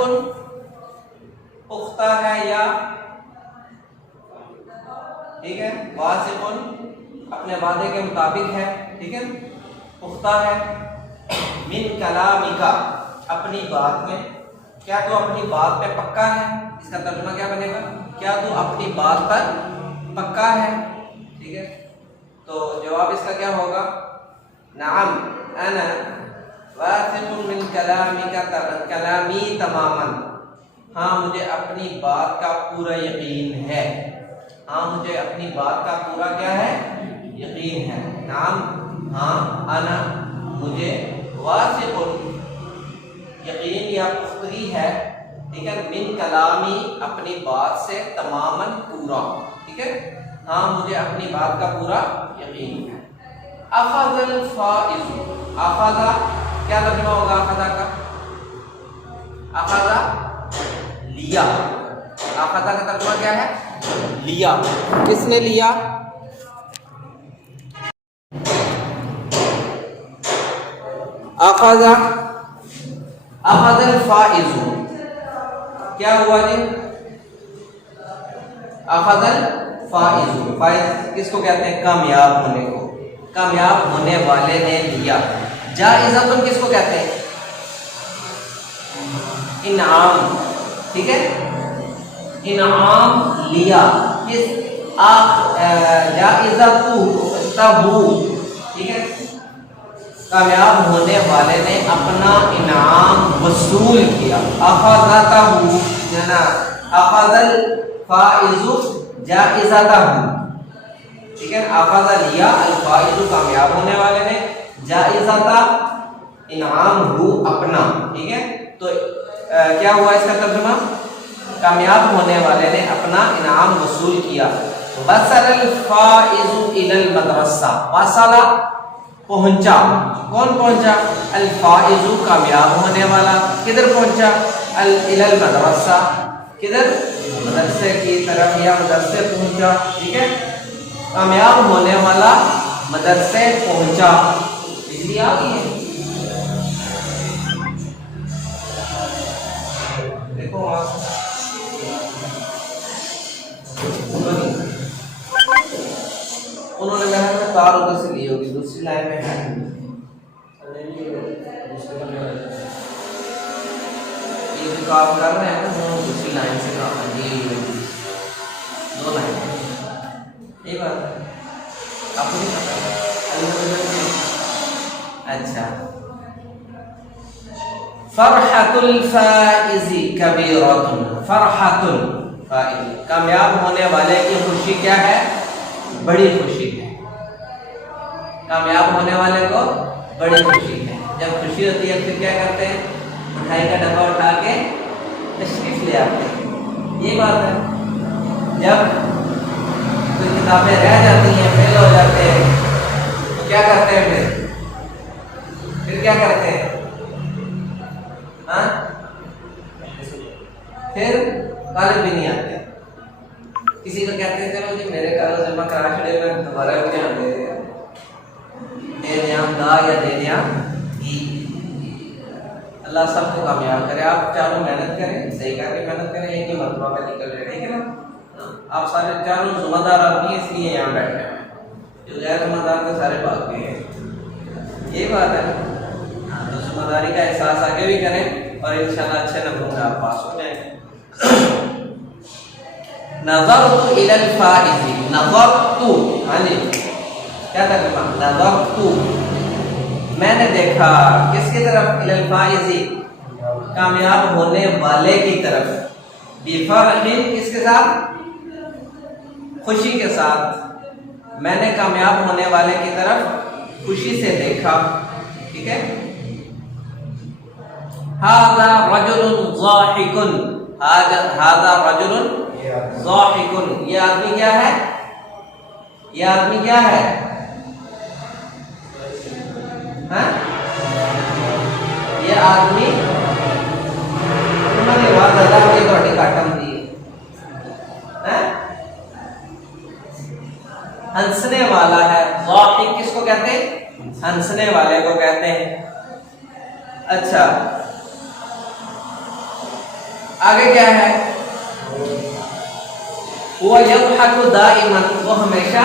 پختہ ہے یا، ٹھیک ہے، واثق اپنے وعدے کے مطابق ہے. ٹھیک ہے، پختہ ہے. من کلامک اپنی بات میں، کیا تو اپنی بات پہ پکا ہے؟ اس کا ترجمہ کیا بنے گا؟ کیا تو اپنی بات پر پکا ہے؟ ٹھیک ہے. تو جواب اس کا کیا ہوگا؟ نعم انا واثق من کلامک کلامی تماما. ہاں مجھے اپنی بات کا پورا یقین ہے. ہاں مجھے اپنی بات کا پورا کیا ہے؟ یقین ہے. نعم ہاں، انا مجھے، واثق یقین یا پختگی ہے. ٹھیک ہے. من کلامی اپنی بات سے، تماما پورا. ٹھیک ہے. ہاں مجھے اپنی بات کا پورا یقین ہے. اخذ الفائز، اخذ کیا ترجمہ ہوگا اخذ کا؟ اخذ لیا. اخذ کا ترجمہ کیا ہے؟ لیا. کس نے لیا؟ اخذ، اخذ الفائز کیا ہوا جی؟ اخذ الفائز، فائز کس کو کہتے ہیں؟ کامیاب ہونے کو. کامیاب ہونے والے نے لیا. جائزہ کس کو کہتے ہیں؟ انعام. ٹھیک ہے. انعام لیا. کس؟ جائزہ تبو. ٹھیک ہے. کامیاب ہونے والے نے اپنا انعام وصول کیا. اخذتہو جنا اخذ الفائز جائزتہو. ٹھیک ہے. اخذ لیا الفائز کامیاب ہونے والے نے، جائزتہ انعام ہو اپنا. ٹھیک ہے. تو کیا ہوا اس کا ترجمہ؟ کامیاب ہونے والے نے اپنا انعام وصول کیا. وصل الفائز الی المدرسہ. وصل پہنچا. کون پہنچا؟ الفائز کامیاب ہونے والا. کدھر پہنچا؟ الی المدرسہ. کدھر؟ مدرسے کی طرف یا مدرسے پہنچا. ٹھیک ہے. کامیاب ہونے والا مدرسے پہنچا. بجلی آ گئی ہے. دیکھو انہوں نے کہا کہ تار ادھر سے لی ہوگی، دوسری لائن میں ہے. یہ جو کام کر رہے ہیں نا وہ دوسری لائن سے کام ہے. جی دو لائن یہ بات ہے. آپ کو نہیں پتا؟ اچھا. فرحۃ الفائز کبیرۃ. فرحۃ الفائز کامیاب ہونے والے کی خوشی کیا ہے؟ بڑی خوشی ہے. کامیاب ہونے والے کو بڑی خوشی ہے. جب خوشی ہوتی ہے پھر کیا کرتے ہیں؟ مٹھائی کا ڈبہ اٹھا کے تشریف لے آتے ہیں. یہ بات ہے. جب کوئی کتابیں رہ جاتی ہیں، فیل ہو جاتے ہیں، تو کیا کرتے ہیں؟ پھر کیا کرتے ہیں؟ ہاں دے دیا دا یا دے دیا ای. اللہ سب کو کامیاب کرے. آپ چاروں محنت کریں, صحیح کر کے محنت کریں, ایک ہی مرتبہ میں نکل رہے, ٹھیک ہے نا. آپ سارے چاروں ذمہ دار آدمی ہیں, اس لیے یہاں بیٹھے ہیں. جو غیر ذمہ دار تھے سارے بھاگ گئے ہیں. یہ بات ہے. تو ذمہ داری کا احساس آگے بھی کریں اور انشاءاللہ اچھے نمبروں میں آپ پاس ہو جائیں. نظرت الی الفائز, نظرت, ہاں جی کیا ترجمہ, نظرت میں نے دیکھا, کس کی طرف, الی الفائز کامیاب ہونے والے کی طرف, بفرح کس کے ساتھ, خوشی کے ساتھ, میں نے کامیاب ہونے والے کی طرف خوشی سے دیکھا. ٹھیک ہے. هذا رجل ضاحك, هذا رجل ضاحك, یہ آدمی کیا ہے, یہ آدمی کیا ہے, ہاں یہ آدمی تمہاری آواز زیادہ ہوگی تو اٹی کاٹم دی, ہنسنے والا ہے. ضاحک کس کو کہتے ہیں, ہنسنے والے کو کہتے ہیں. اچھا آگے کیا ہے, وہ یضحک دائما, وہ ہمیشہ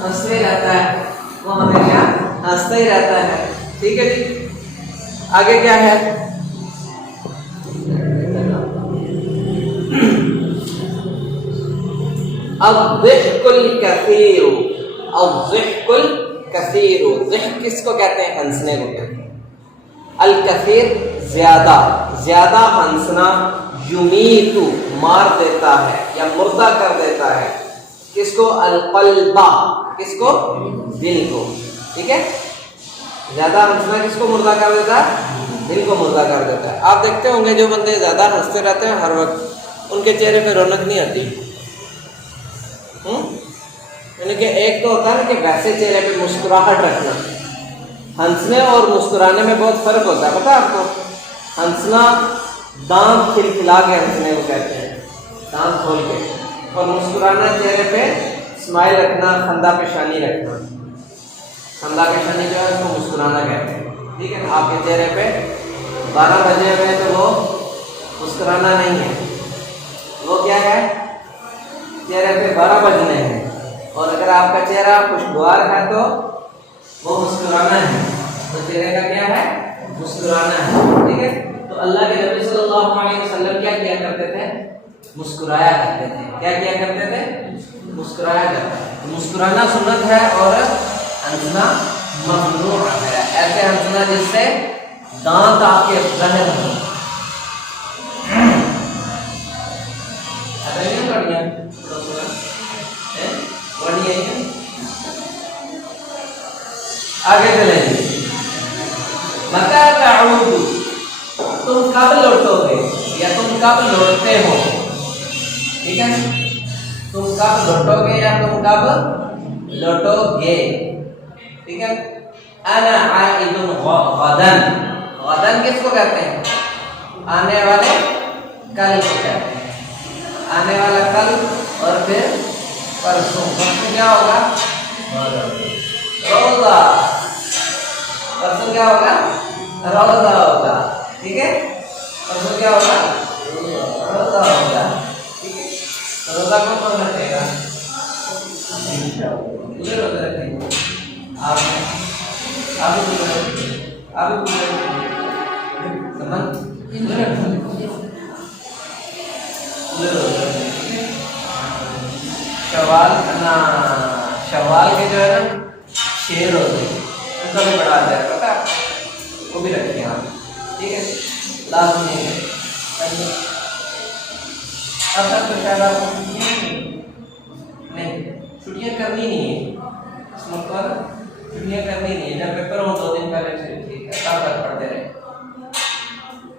ہنستے رہتا ہے, وہ ہمیشہ ہنستا ہی رہتا ہے. ٹھیک ہے جی. آگے کیا ہے, الضحك الكثير, الضحك الكثير, ضحك کس کو کہتے ہیں, ہنسنے کو کہتے ہیں. الکثیر زیادہ, زیادہ ہنسنا. یمیت مار دیتا ہے یا مردہ کر دیتا ہے. کس کو, القلب, کس کو, دل کو. ٹھیک ہے. زیادہ ہنسنا کس کو مردہ کر دیتا ہے, دل کو مردہ کر دیتا ہے. آپ دیکھتے ہوں گے جو بندے زیادہ ہنستے رہتے ہیں ہر وقت, ان کے چہرے پہ رونق نہیں آتی. یعنی کہ ایک تو ہوتا ہے نا کہ ویسے چہرے پہ مسکراہٹ رکھنا, ہنسنے اور مسکرانے میں بہت فرق ہوتا ہے, پتہ ہے آپ کو. ہنسنا دانت کھلکھلا کے ہنسنے کو کہتے ہیں, دانت کھول کے, اور مسکرانا چہرے پہ اسمائل رکھنا, خندہ پیشانی رکھنا. خندہ پیشانی جو ہے اس کو مسکرانا کہتے ہیں. ٹھیک ہے. آپ کے چہرے پہ 12 بجے ہوئے تو وہ مسکرانا نہیں ہے, وہ کیا ہے, چہرے پہ 12 بجنے ہیں. اور اگر آپ کا چہرہ خوشگوار ہے تو وہ مسکرانا ہے, تو چہرے کا کیا ہے, مسکرانا ہے. ٹھیک ہے. تو اللہ کے نبی صلی اللہ علیہ وسلم کیا کیا کرتے تھے, مسکرایا کرتے تھے. کیا کیا کرتے تھے, مسکرایا کرتے تھے. مسکرانا سنت ہے اور ہنسنا ممنوع ہے. ایسے ہنسنا جس سے دانت آپ کے ظاہر ہوں. آگے چلیں گے. متى تعود, تم کب لوٹو گے یا تم کب لوٹتے ہو. ٹھیک ہے. تم کب لوٹو گے یا تم کب لوٹو گے. ٹھیک ہے. انا عائد غدا, غدا کس کو کہتے ہیں, آنے والے کل کو کہتے ہیں. آنے والا کل اور پھر پرسوں. پرسوں کیا ہوگا, روزہ. پرسوں کیا ہوگا, روزہ ہوگا. ٹھیک ہے. پرسوں کیا ہوگا, روزہ ہوگا. ٹھیک ہے. روزہ کون رکھے گا, روزہ رکھیں گے آپ, شوال کے جو ہے نا شیر ہوتے ہیں, ان کا بھی بڑا آتا ہے, پتہ ہے, وہ بھی رکھیں آپ. ٹھیک ہے. لازمی ہے. اب تک تو شاید آپ نہیں, چھٹیاں کرنی نہیں ہے اس وقت پر, چھٹیاں کرنی نہیں ہے. جب پیپر ہو 2 دن پہلے سے ٹھیک ہے تب تک پڑھتے رہے.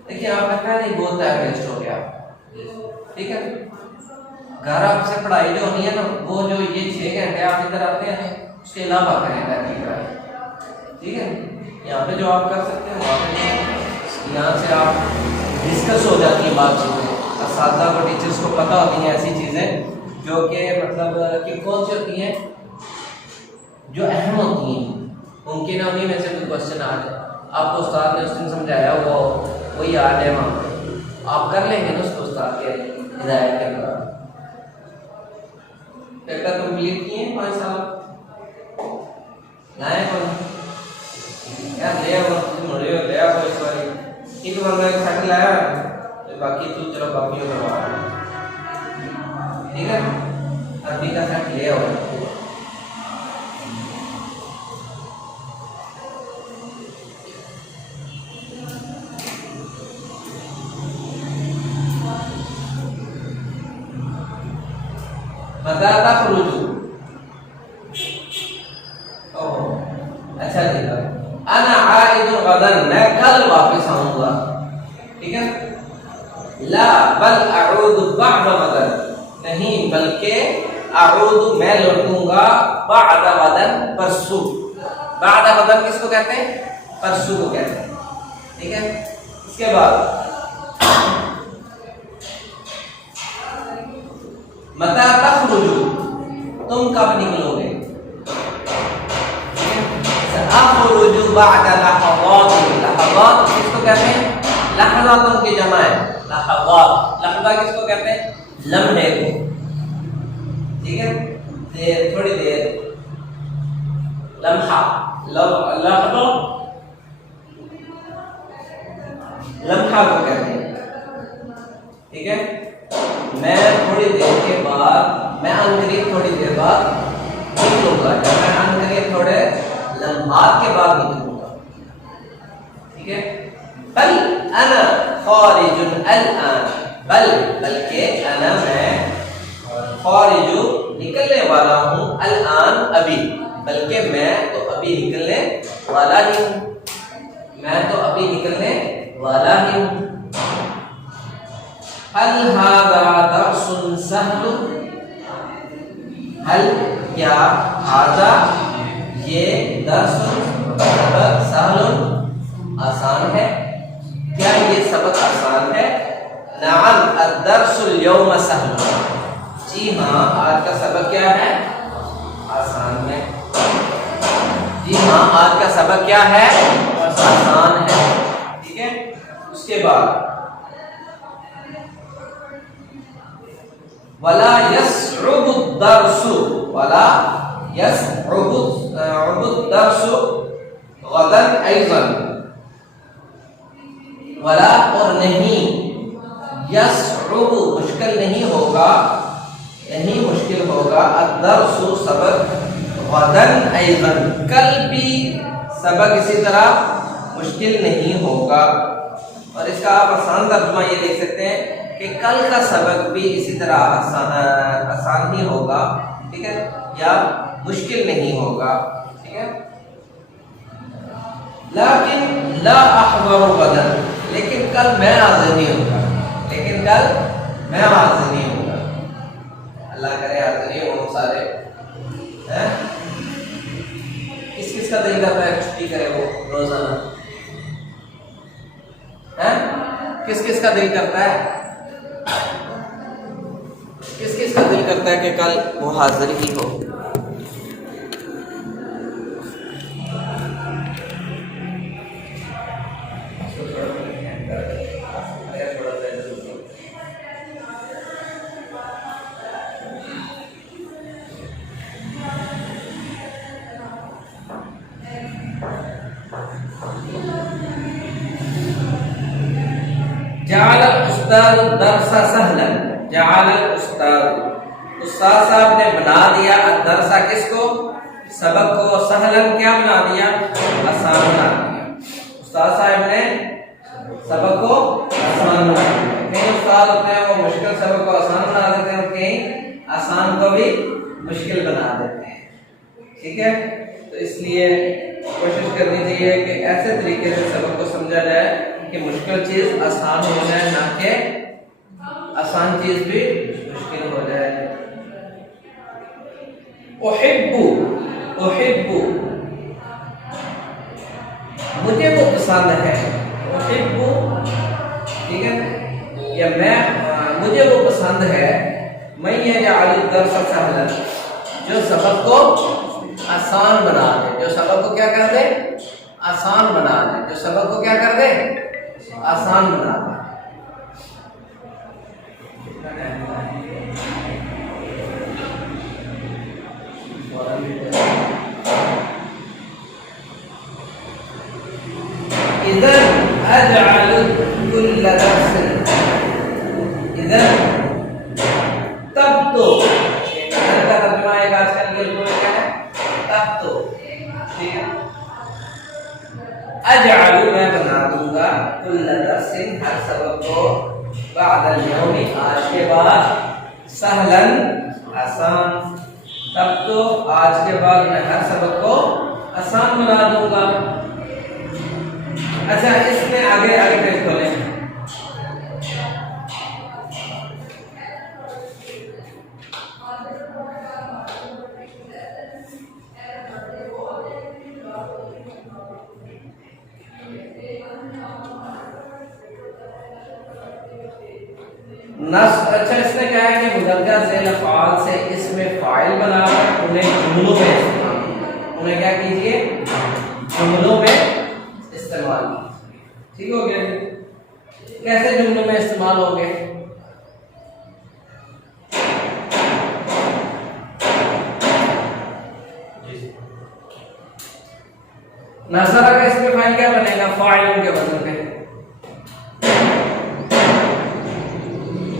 دیکھیے آپ نے کہا نہیں بہت ٹائم ویسٹ ہو گیا. ٹھیک ہے. گھر آپ سے پڑھائی جو ہونی ہے نا, وہ جو یہ 6 گھنٹے آپ ادھر آتے ہیں اس کے علاوہ کریں گھر کی پڑھائی. ٹھیک ہے. یہاں پہ جو آپ کر سکتے ہیں وہاں پہ یہاں سے آپ ڈسکس ہو جاتی ہیں بات چیزیں. اساتذہ کو, ٹیچرس کو پتہ ہوتی ہیں ایسی چیزیں جو کہ مطلب کہ کون سی ہوتی ہیں, جو اہم ہوتی ہیں، ممکن ہے انہیں میں سے کوئی کوشچن آ جائے، آپ کو استاد نے اس دن سمجھایا وہ یاد ہے وہاں پہ، آپ کر لیں گے نا اس کو استاد کے ہدایت کے بعد۔ پیپر کمپلیٹ کیے ہیں 5 سال لائے کون یار لے وہ مڑے ہو لیا کوئی سوری ایک بندہ ایک سیٹ لایا باقی تو چلو باقی ہو کروا ٹھیک ہے، عربی کا سیٹ لے آؤ۔ متى تخرج؟ اچھا ٹھیک ہے، انا عائد غدا، میں کل واپس آؤں گا، ٹھیک ہے۔ لا بل اعود بعد غدا، نہیں بلکہ اعود میں لوٹوں گا بعد غدا، پرسوں۔ بعد غدا کس کو کہتے ہیں؟ پرسوں کو کہتے ہیں، ٹھیک ہے۔ اس کے بعد متى تخرج، تم کب نکلو گے؟ سأخرج بعد لحظات، لحظات کس کو کہتے ہیں؟ لحظات کی جمع ہے لحظات، لحظہ کس کو کہتے ہیں؟ لمحے کو، ٹھیک ہے، دیر، تھوڑی دیر، لمحہ، لحظہ لمحہ کو کہتے ہیں، ٹھیک ہے۔ میں تھوڑی دیر کے بعد، میں عنقریب تھوڑی دیر بعد نکلوں گا، جب میں عنقریب تھوڑے لمحات کے بعد نکلوں گا، ٹھیک ہے۔ بل انا خارج الان، بلکہ انا میں خارج نکلنے والا ہوں، الان ابھی، بلکہ میں تو ابھی نکلنے والا ہی ہوں، میں تو ابھی نکلنے والا ہی ہوں۔ هل هذا درس سهل، هل کیا هذا یہ درس سبق سهل آسان ہے، کیا یہ سبق آسان ہے؟ نعم الدرس اليوم سهل، جی ہاں آج کا سبق کیا ہے؟ آسان ہے، جی ہاں آج کا سبق کیا ہے؟ آسان ہے، ٹھیک ہے۔ اس کے بعد ولا يصعب الدرس، ولا يصعب الدرس غدا ايضا، ولا اور نہیں، يصعب مشکل نہیں ہوگا، نہیں مشکل ہوگا، الدرس سبق، غدا ايضا کل بھی سبق اسی طرح مشکل نہیں ہوگا۔ اور اس کا آپ آسان ترجمہ یہ دیکھ سکتے ہیں کہ کل کا سبق بھی اسی طرح آسان ہی ہوگا، ٹھیک ہے، یا مشکل نہیں ہوگا، ٹھیک ہے۔ لیکن لا احضر غدا، لیکن کل میں حاضر نہیں ہوگا، لیکن کل میں حاضر نہیں ہوگا، اللہ کرے حاضر ہی ہوں سارے، کس کس کا دل کرتا ہے چھٹی کرے وہ روزانہ؟ کس کس کا دل کرتا ہے؟ کس کس کا دل کرتا ہے کہ کل وہ حاضر ہی ہو؟ جعل الاستاذ الدرس سهلا، جعل الاستاذ، استاد صاحب نے بنا دیا الدرس کس کو؟ سبق کو، سہلن کیا بنا دیا؟ آسان بنا دیا، استاد صاحب نے سبق کو آسان بنا دیا۔ کہیں استاد ہوتے ہیں وہ مشکل سبق کو آسان بنا دیتے ہیں، اور کہیں آسان کو بھی مشکل بنا دیتے ہیں، ٹھیک ہے۔ تو اس لیے کوشش کرنی چاہیے کہ ایسے طریقے سے سبق کو سمجھا جائے کہ مشکل چیز آسان ہو جائے، نہ کہ آسان چیز بھی مشکل ہو جائے۔ احب، احب مجھے وہ پسند ہے، احب، ٹھیک ہے، یا میں مجھے وہ پسند ہے، میں یجعل الدرس سہلا، جو سبق کو آسان بنا دے، جو سبق کو کیا کر دے؟ آسان بنا دے، جو سبق کو کیا کر دے؟ آسان بنا دے۔ اذا اجعل كل درس، اذا تب تو، اذا کا ترجمہ ایک آج کل کے لوگ کیا ہے؟ تب تو، ٹھیک ہے، اجعل میں بنا دوں گا کل درس ہر سبق کو بعد اليوم آج کے بعد سہلن آسان، تب تو آج کے بعد میں ہر سبق کو آسان بنا دوں گا۔ اچھا اس میں آگے پیج کھولیں، اچھا اس میں کیا ہے کہ مدرجہ ذیل افعال سے اس میں فاعل بنا کر انہیں جملوں میں استعمال، انہیں کیا کیجئے؟ جملوں میں استعمال، ٹھیک ہو گیا؟ کیسے جملوں میں استعمال ہوں گے؟ نظرہ کا اس میں فاعل کیا بنے گا؟ فاعل کے وزن پہ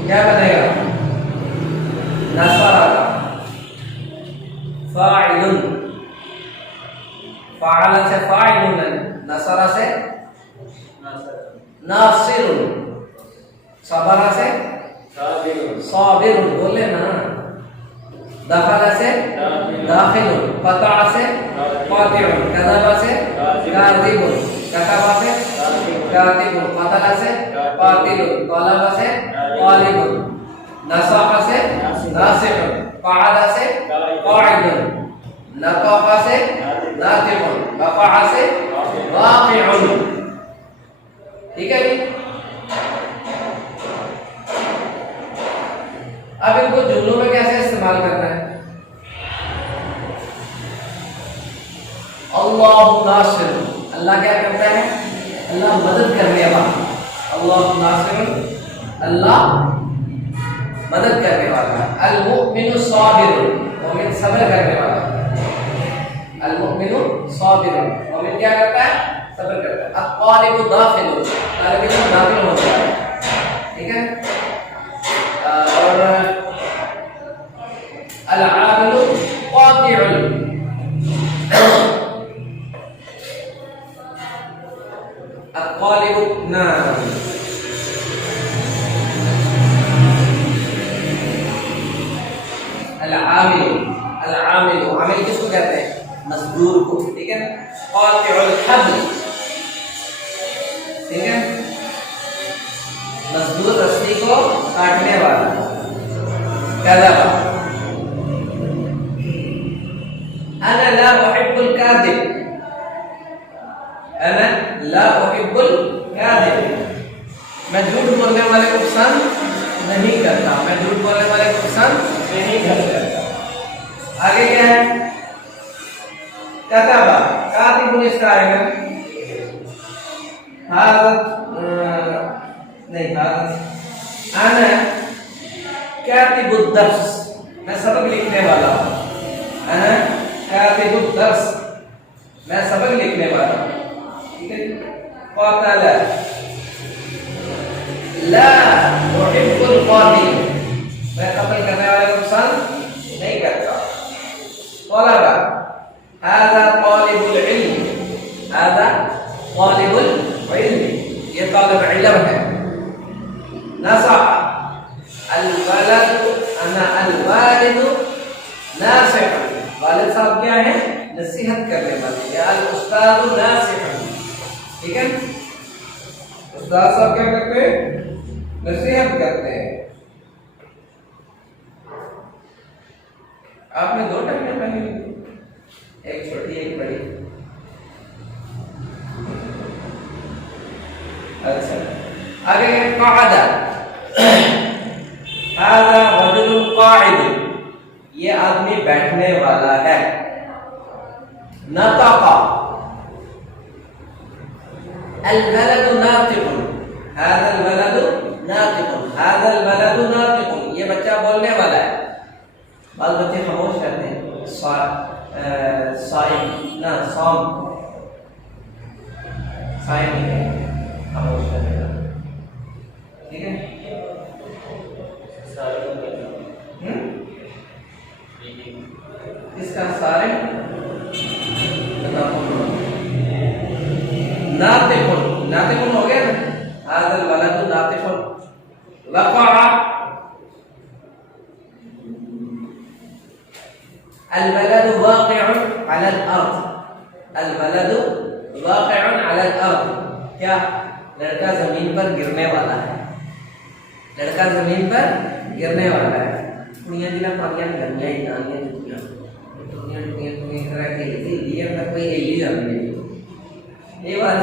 کیا بنے گا؟ نصرہ کا فاعل، فاعل سے فاعل، نصرہ سے ناصر، صبر سے صابر، بولے نا، دخل سے داخل، قطع سے قاطع، کذب سے کاذب، کتب سے کاتب، قتل سے قاتل، طلب سے طالب، نصح سے ناصح، قعد سے قاعد، نطق سے ناطق، وقع سے واقع، ٹھیک ہے جی؟ اب ان کو جملوں میں کیسے استعمال کرنا ہے؟ اللہ ناصر، اللہ کیا کرتا ہے؟ اللہ مدد کرنے والا، اللہ ناصر، اللہ مدد کرنے والا ہے۔ المؤمن صابر، مومن صبر کرنے والا ہے۔ المؤمن صابر، مومن کیا کرتا ہے؟ صبر کرتا ہے۔ الطالب داخل، طالب علم داخل ہوتا ہے، ٹھیک ہے؟ اور العامل قاطع، الطالب نام، العامل، العامل، عامل کس کو کہتے ہیں؟ مزدور کو، ٹھیک ہے؟ قاطع الحبل، ٹھیک ہے؟ مزدور رسی کو کاٹنے والا، کذب، انا لا احب الكاذب، انا لا احب الكاذب، میں جھوٹ بولنے والے کو پسند نہیں کرتا، میں جھوٹ بولنے والے کو پسند نہیں کرتا۔ آگے کیا ہے؟ کتب، کاتب اس کا آئے گا، حاضر نہیں، حاضر، انا کاتب الدرس، میں سبق لکھنے والا ہوں، انا کاتب الدرس، میں سبق لکھنے والا ہوں، ٹھیک ہے؟ قاتل، لا احب القاتل، میں قتل کرنے والے کو پسند نہیں کرتا۔ طلب، هذا طالب العلم، هذا طالب العلم، یہ طالب علم ہے۔ نصح، الولد، انا الوالد ناصح، والد صاحب کیا ہیں؟ نصیحت کرنے والے، یا الاستاذ ناصح، ٹھیک ہے؟ استاد صاحب کیا کرتے ہیں؟ نصیحت کرتے ہیں۔ آپ نے دو ٹکیں پہنی، ایک چھوٹی ایک بڑی، اچھا آگے قعد، هذا رجل قاعد، یہ آدمی بیٹھنے والا ہے، نطق الولد ناطق هذا الولد ناطق هذا الولد ناطق یہ بچہ بولنے والا ہے. بعض بچے خاموش رہتے ہیں. صائم نہ صام صائم نہیں ہے خاموش رہنے کا. ٹھیک ہے اس کا صارم ناطق ناطق ہو گیا نا. هذا الولد ناطق. وقع الولد واقع على الارض. الولد واقع على الارض. کیا لڑکا زمین پر گرنے والا ہے. لڑکا زمین پر گرنے والا ہے. دنیا جنا پانیاں گندیاں ہی نانیاں جتیاں دنیا دنیا دنیا طرح کے لیے تک کوئی ہی جاتی ہے. یہ بات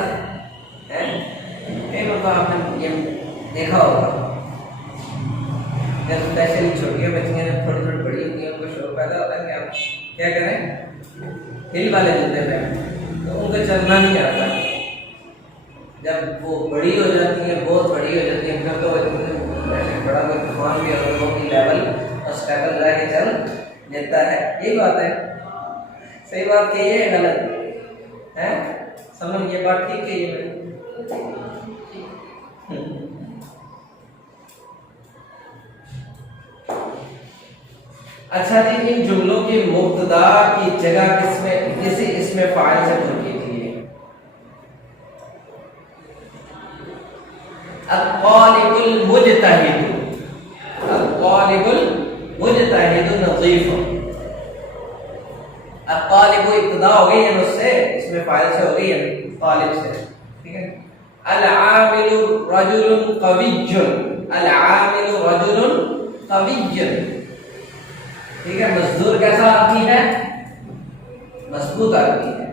ہے یہ مطلب آپ نے یہ دیکھا ہوگا جب اسپیشلی چھوٹیاں بچیاں جب تھوڑی تھوڑی بڑی ہوتی ہیں ان کو شوق پیدا ہوتا ہے کہ آپ کیا کریں ہل والے جوتے پہنیں تو ان کو چلنا نہیں آتا. جب وہ بڑی ہو جاتی ہیں بہت بڑی ہو جاتی ہیں پھر تو ایسے بڑا کوئی طوفان بھی اور وہ کی لیول اور اسٹیبل رہ کے چل لیتا ہے. یہی بات ہے. صحیح بات کہی ہے غلط ہے سمجھ یہ بات ٹھیک ہے. یہ اچھا جی ان جملوں کی مبتدا کی جگہ کسی اسم فاعل سے پر کیجیے. الطالب المجتہد. الطالب المجتہد نظیف. الطالب ابتدا ہو گئی ہے اس سے اسم فاعل سے ہو گئی ہے طالب سے. ٹھیک ہے. العامل رجل قوی. العامل رجل قوی. ٹھیک ہے. مزدور کیسا آتی ہے مضبوط آتی ہے.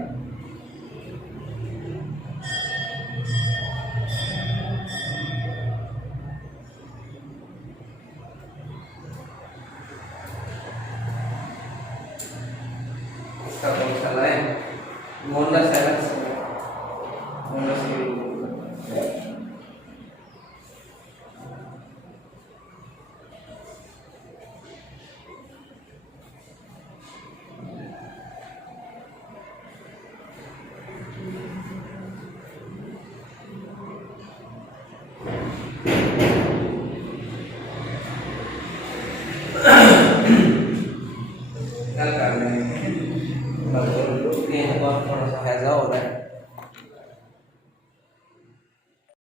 اس کا کون سا لائن مونس ہے نا مونس کی کل کر رہے ہیں تھوڑا سا ہیضا ہو رہا ہے.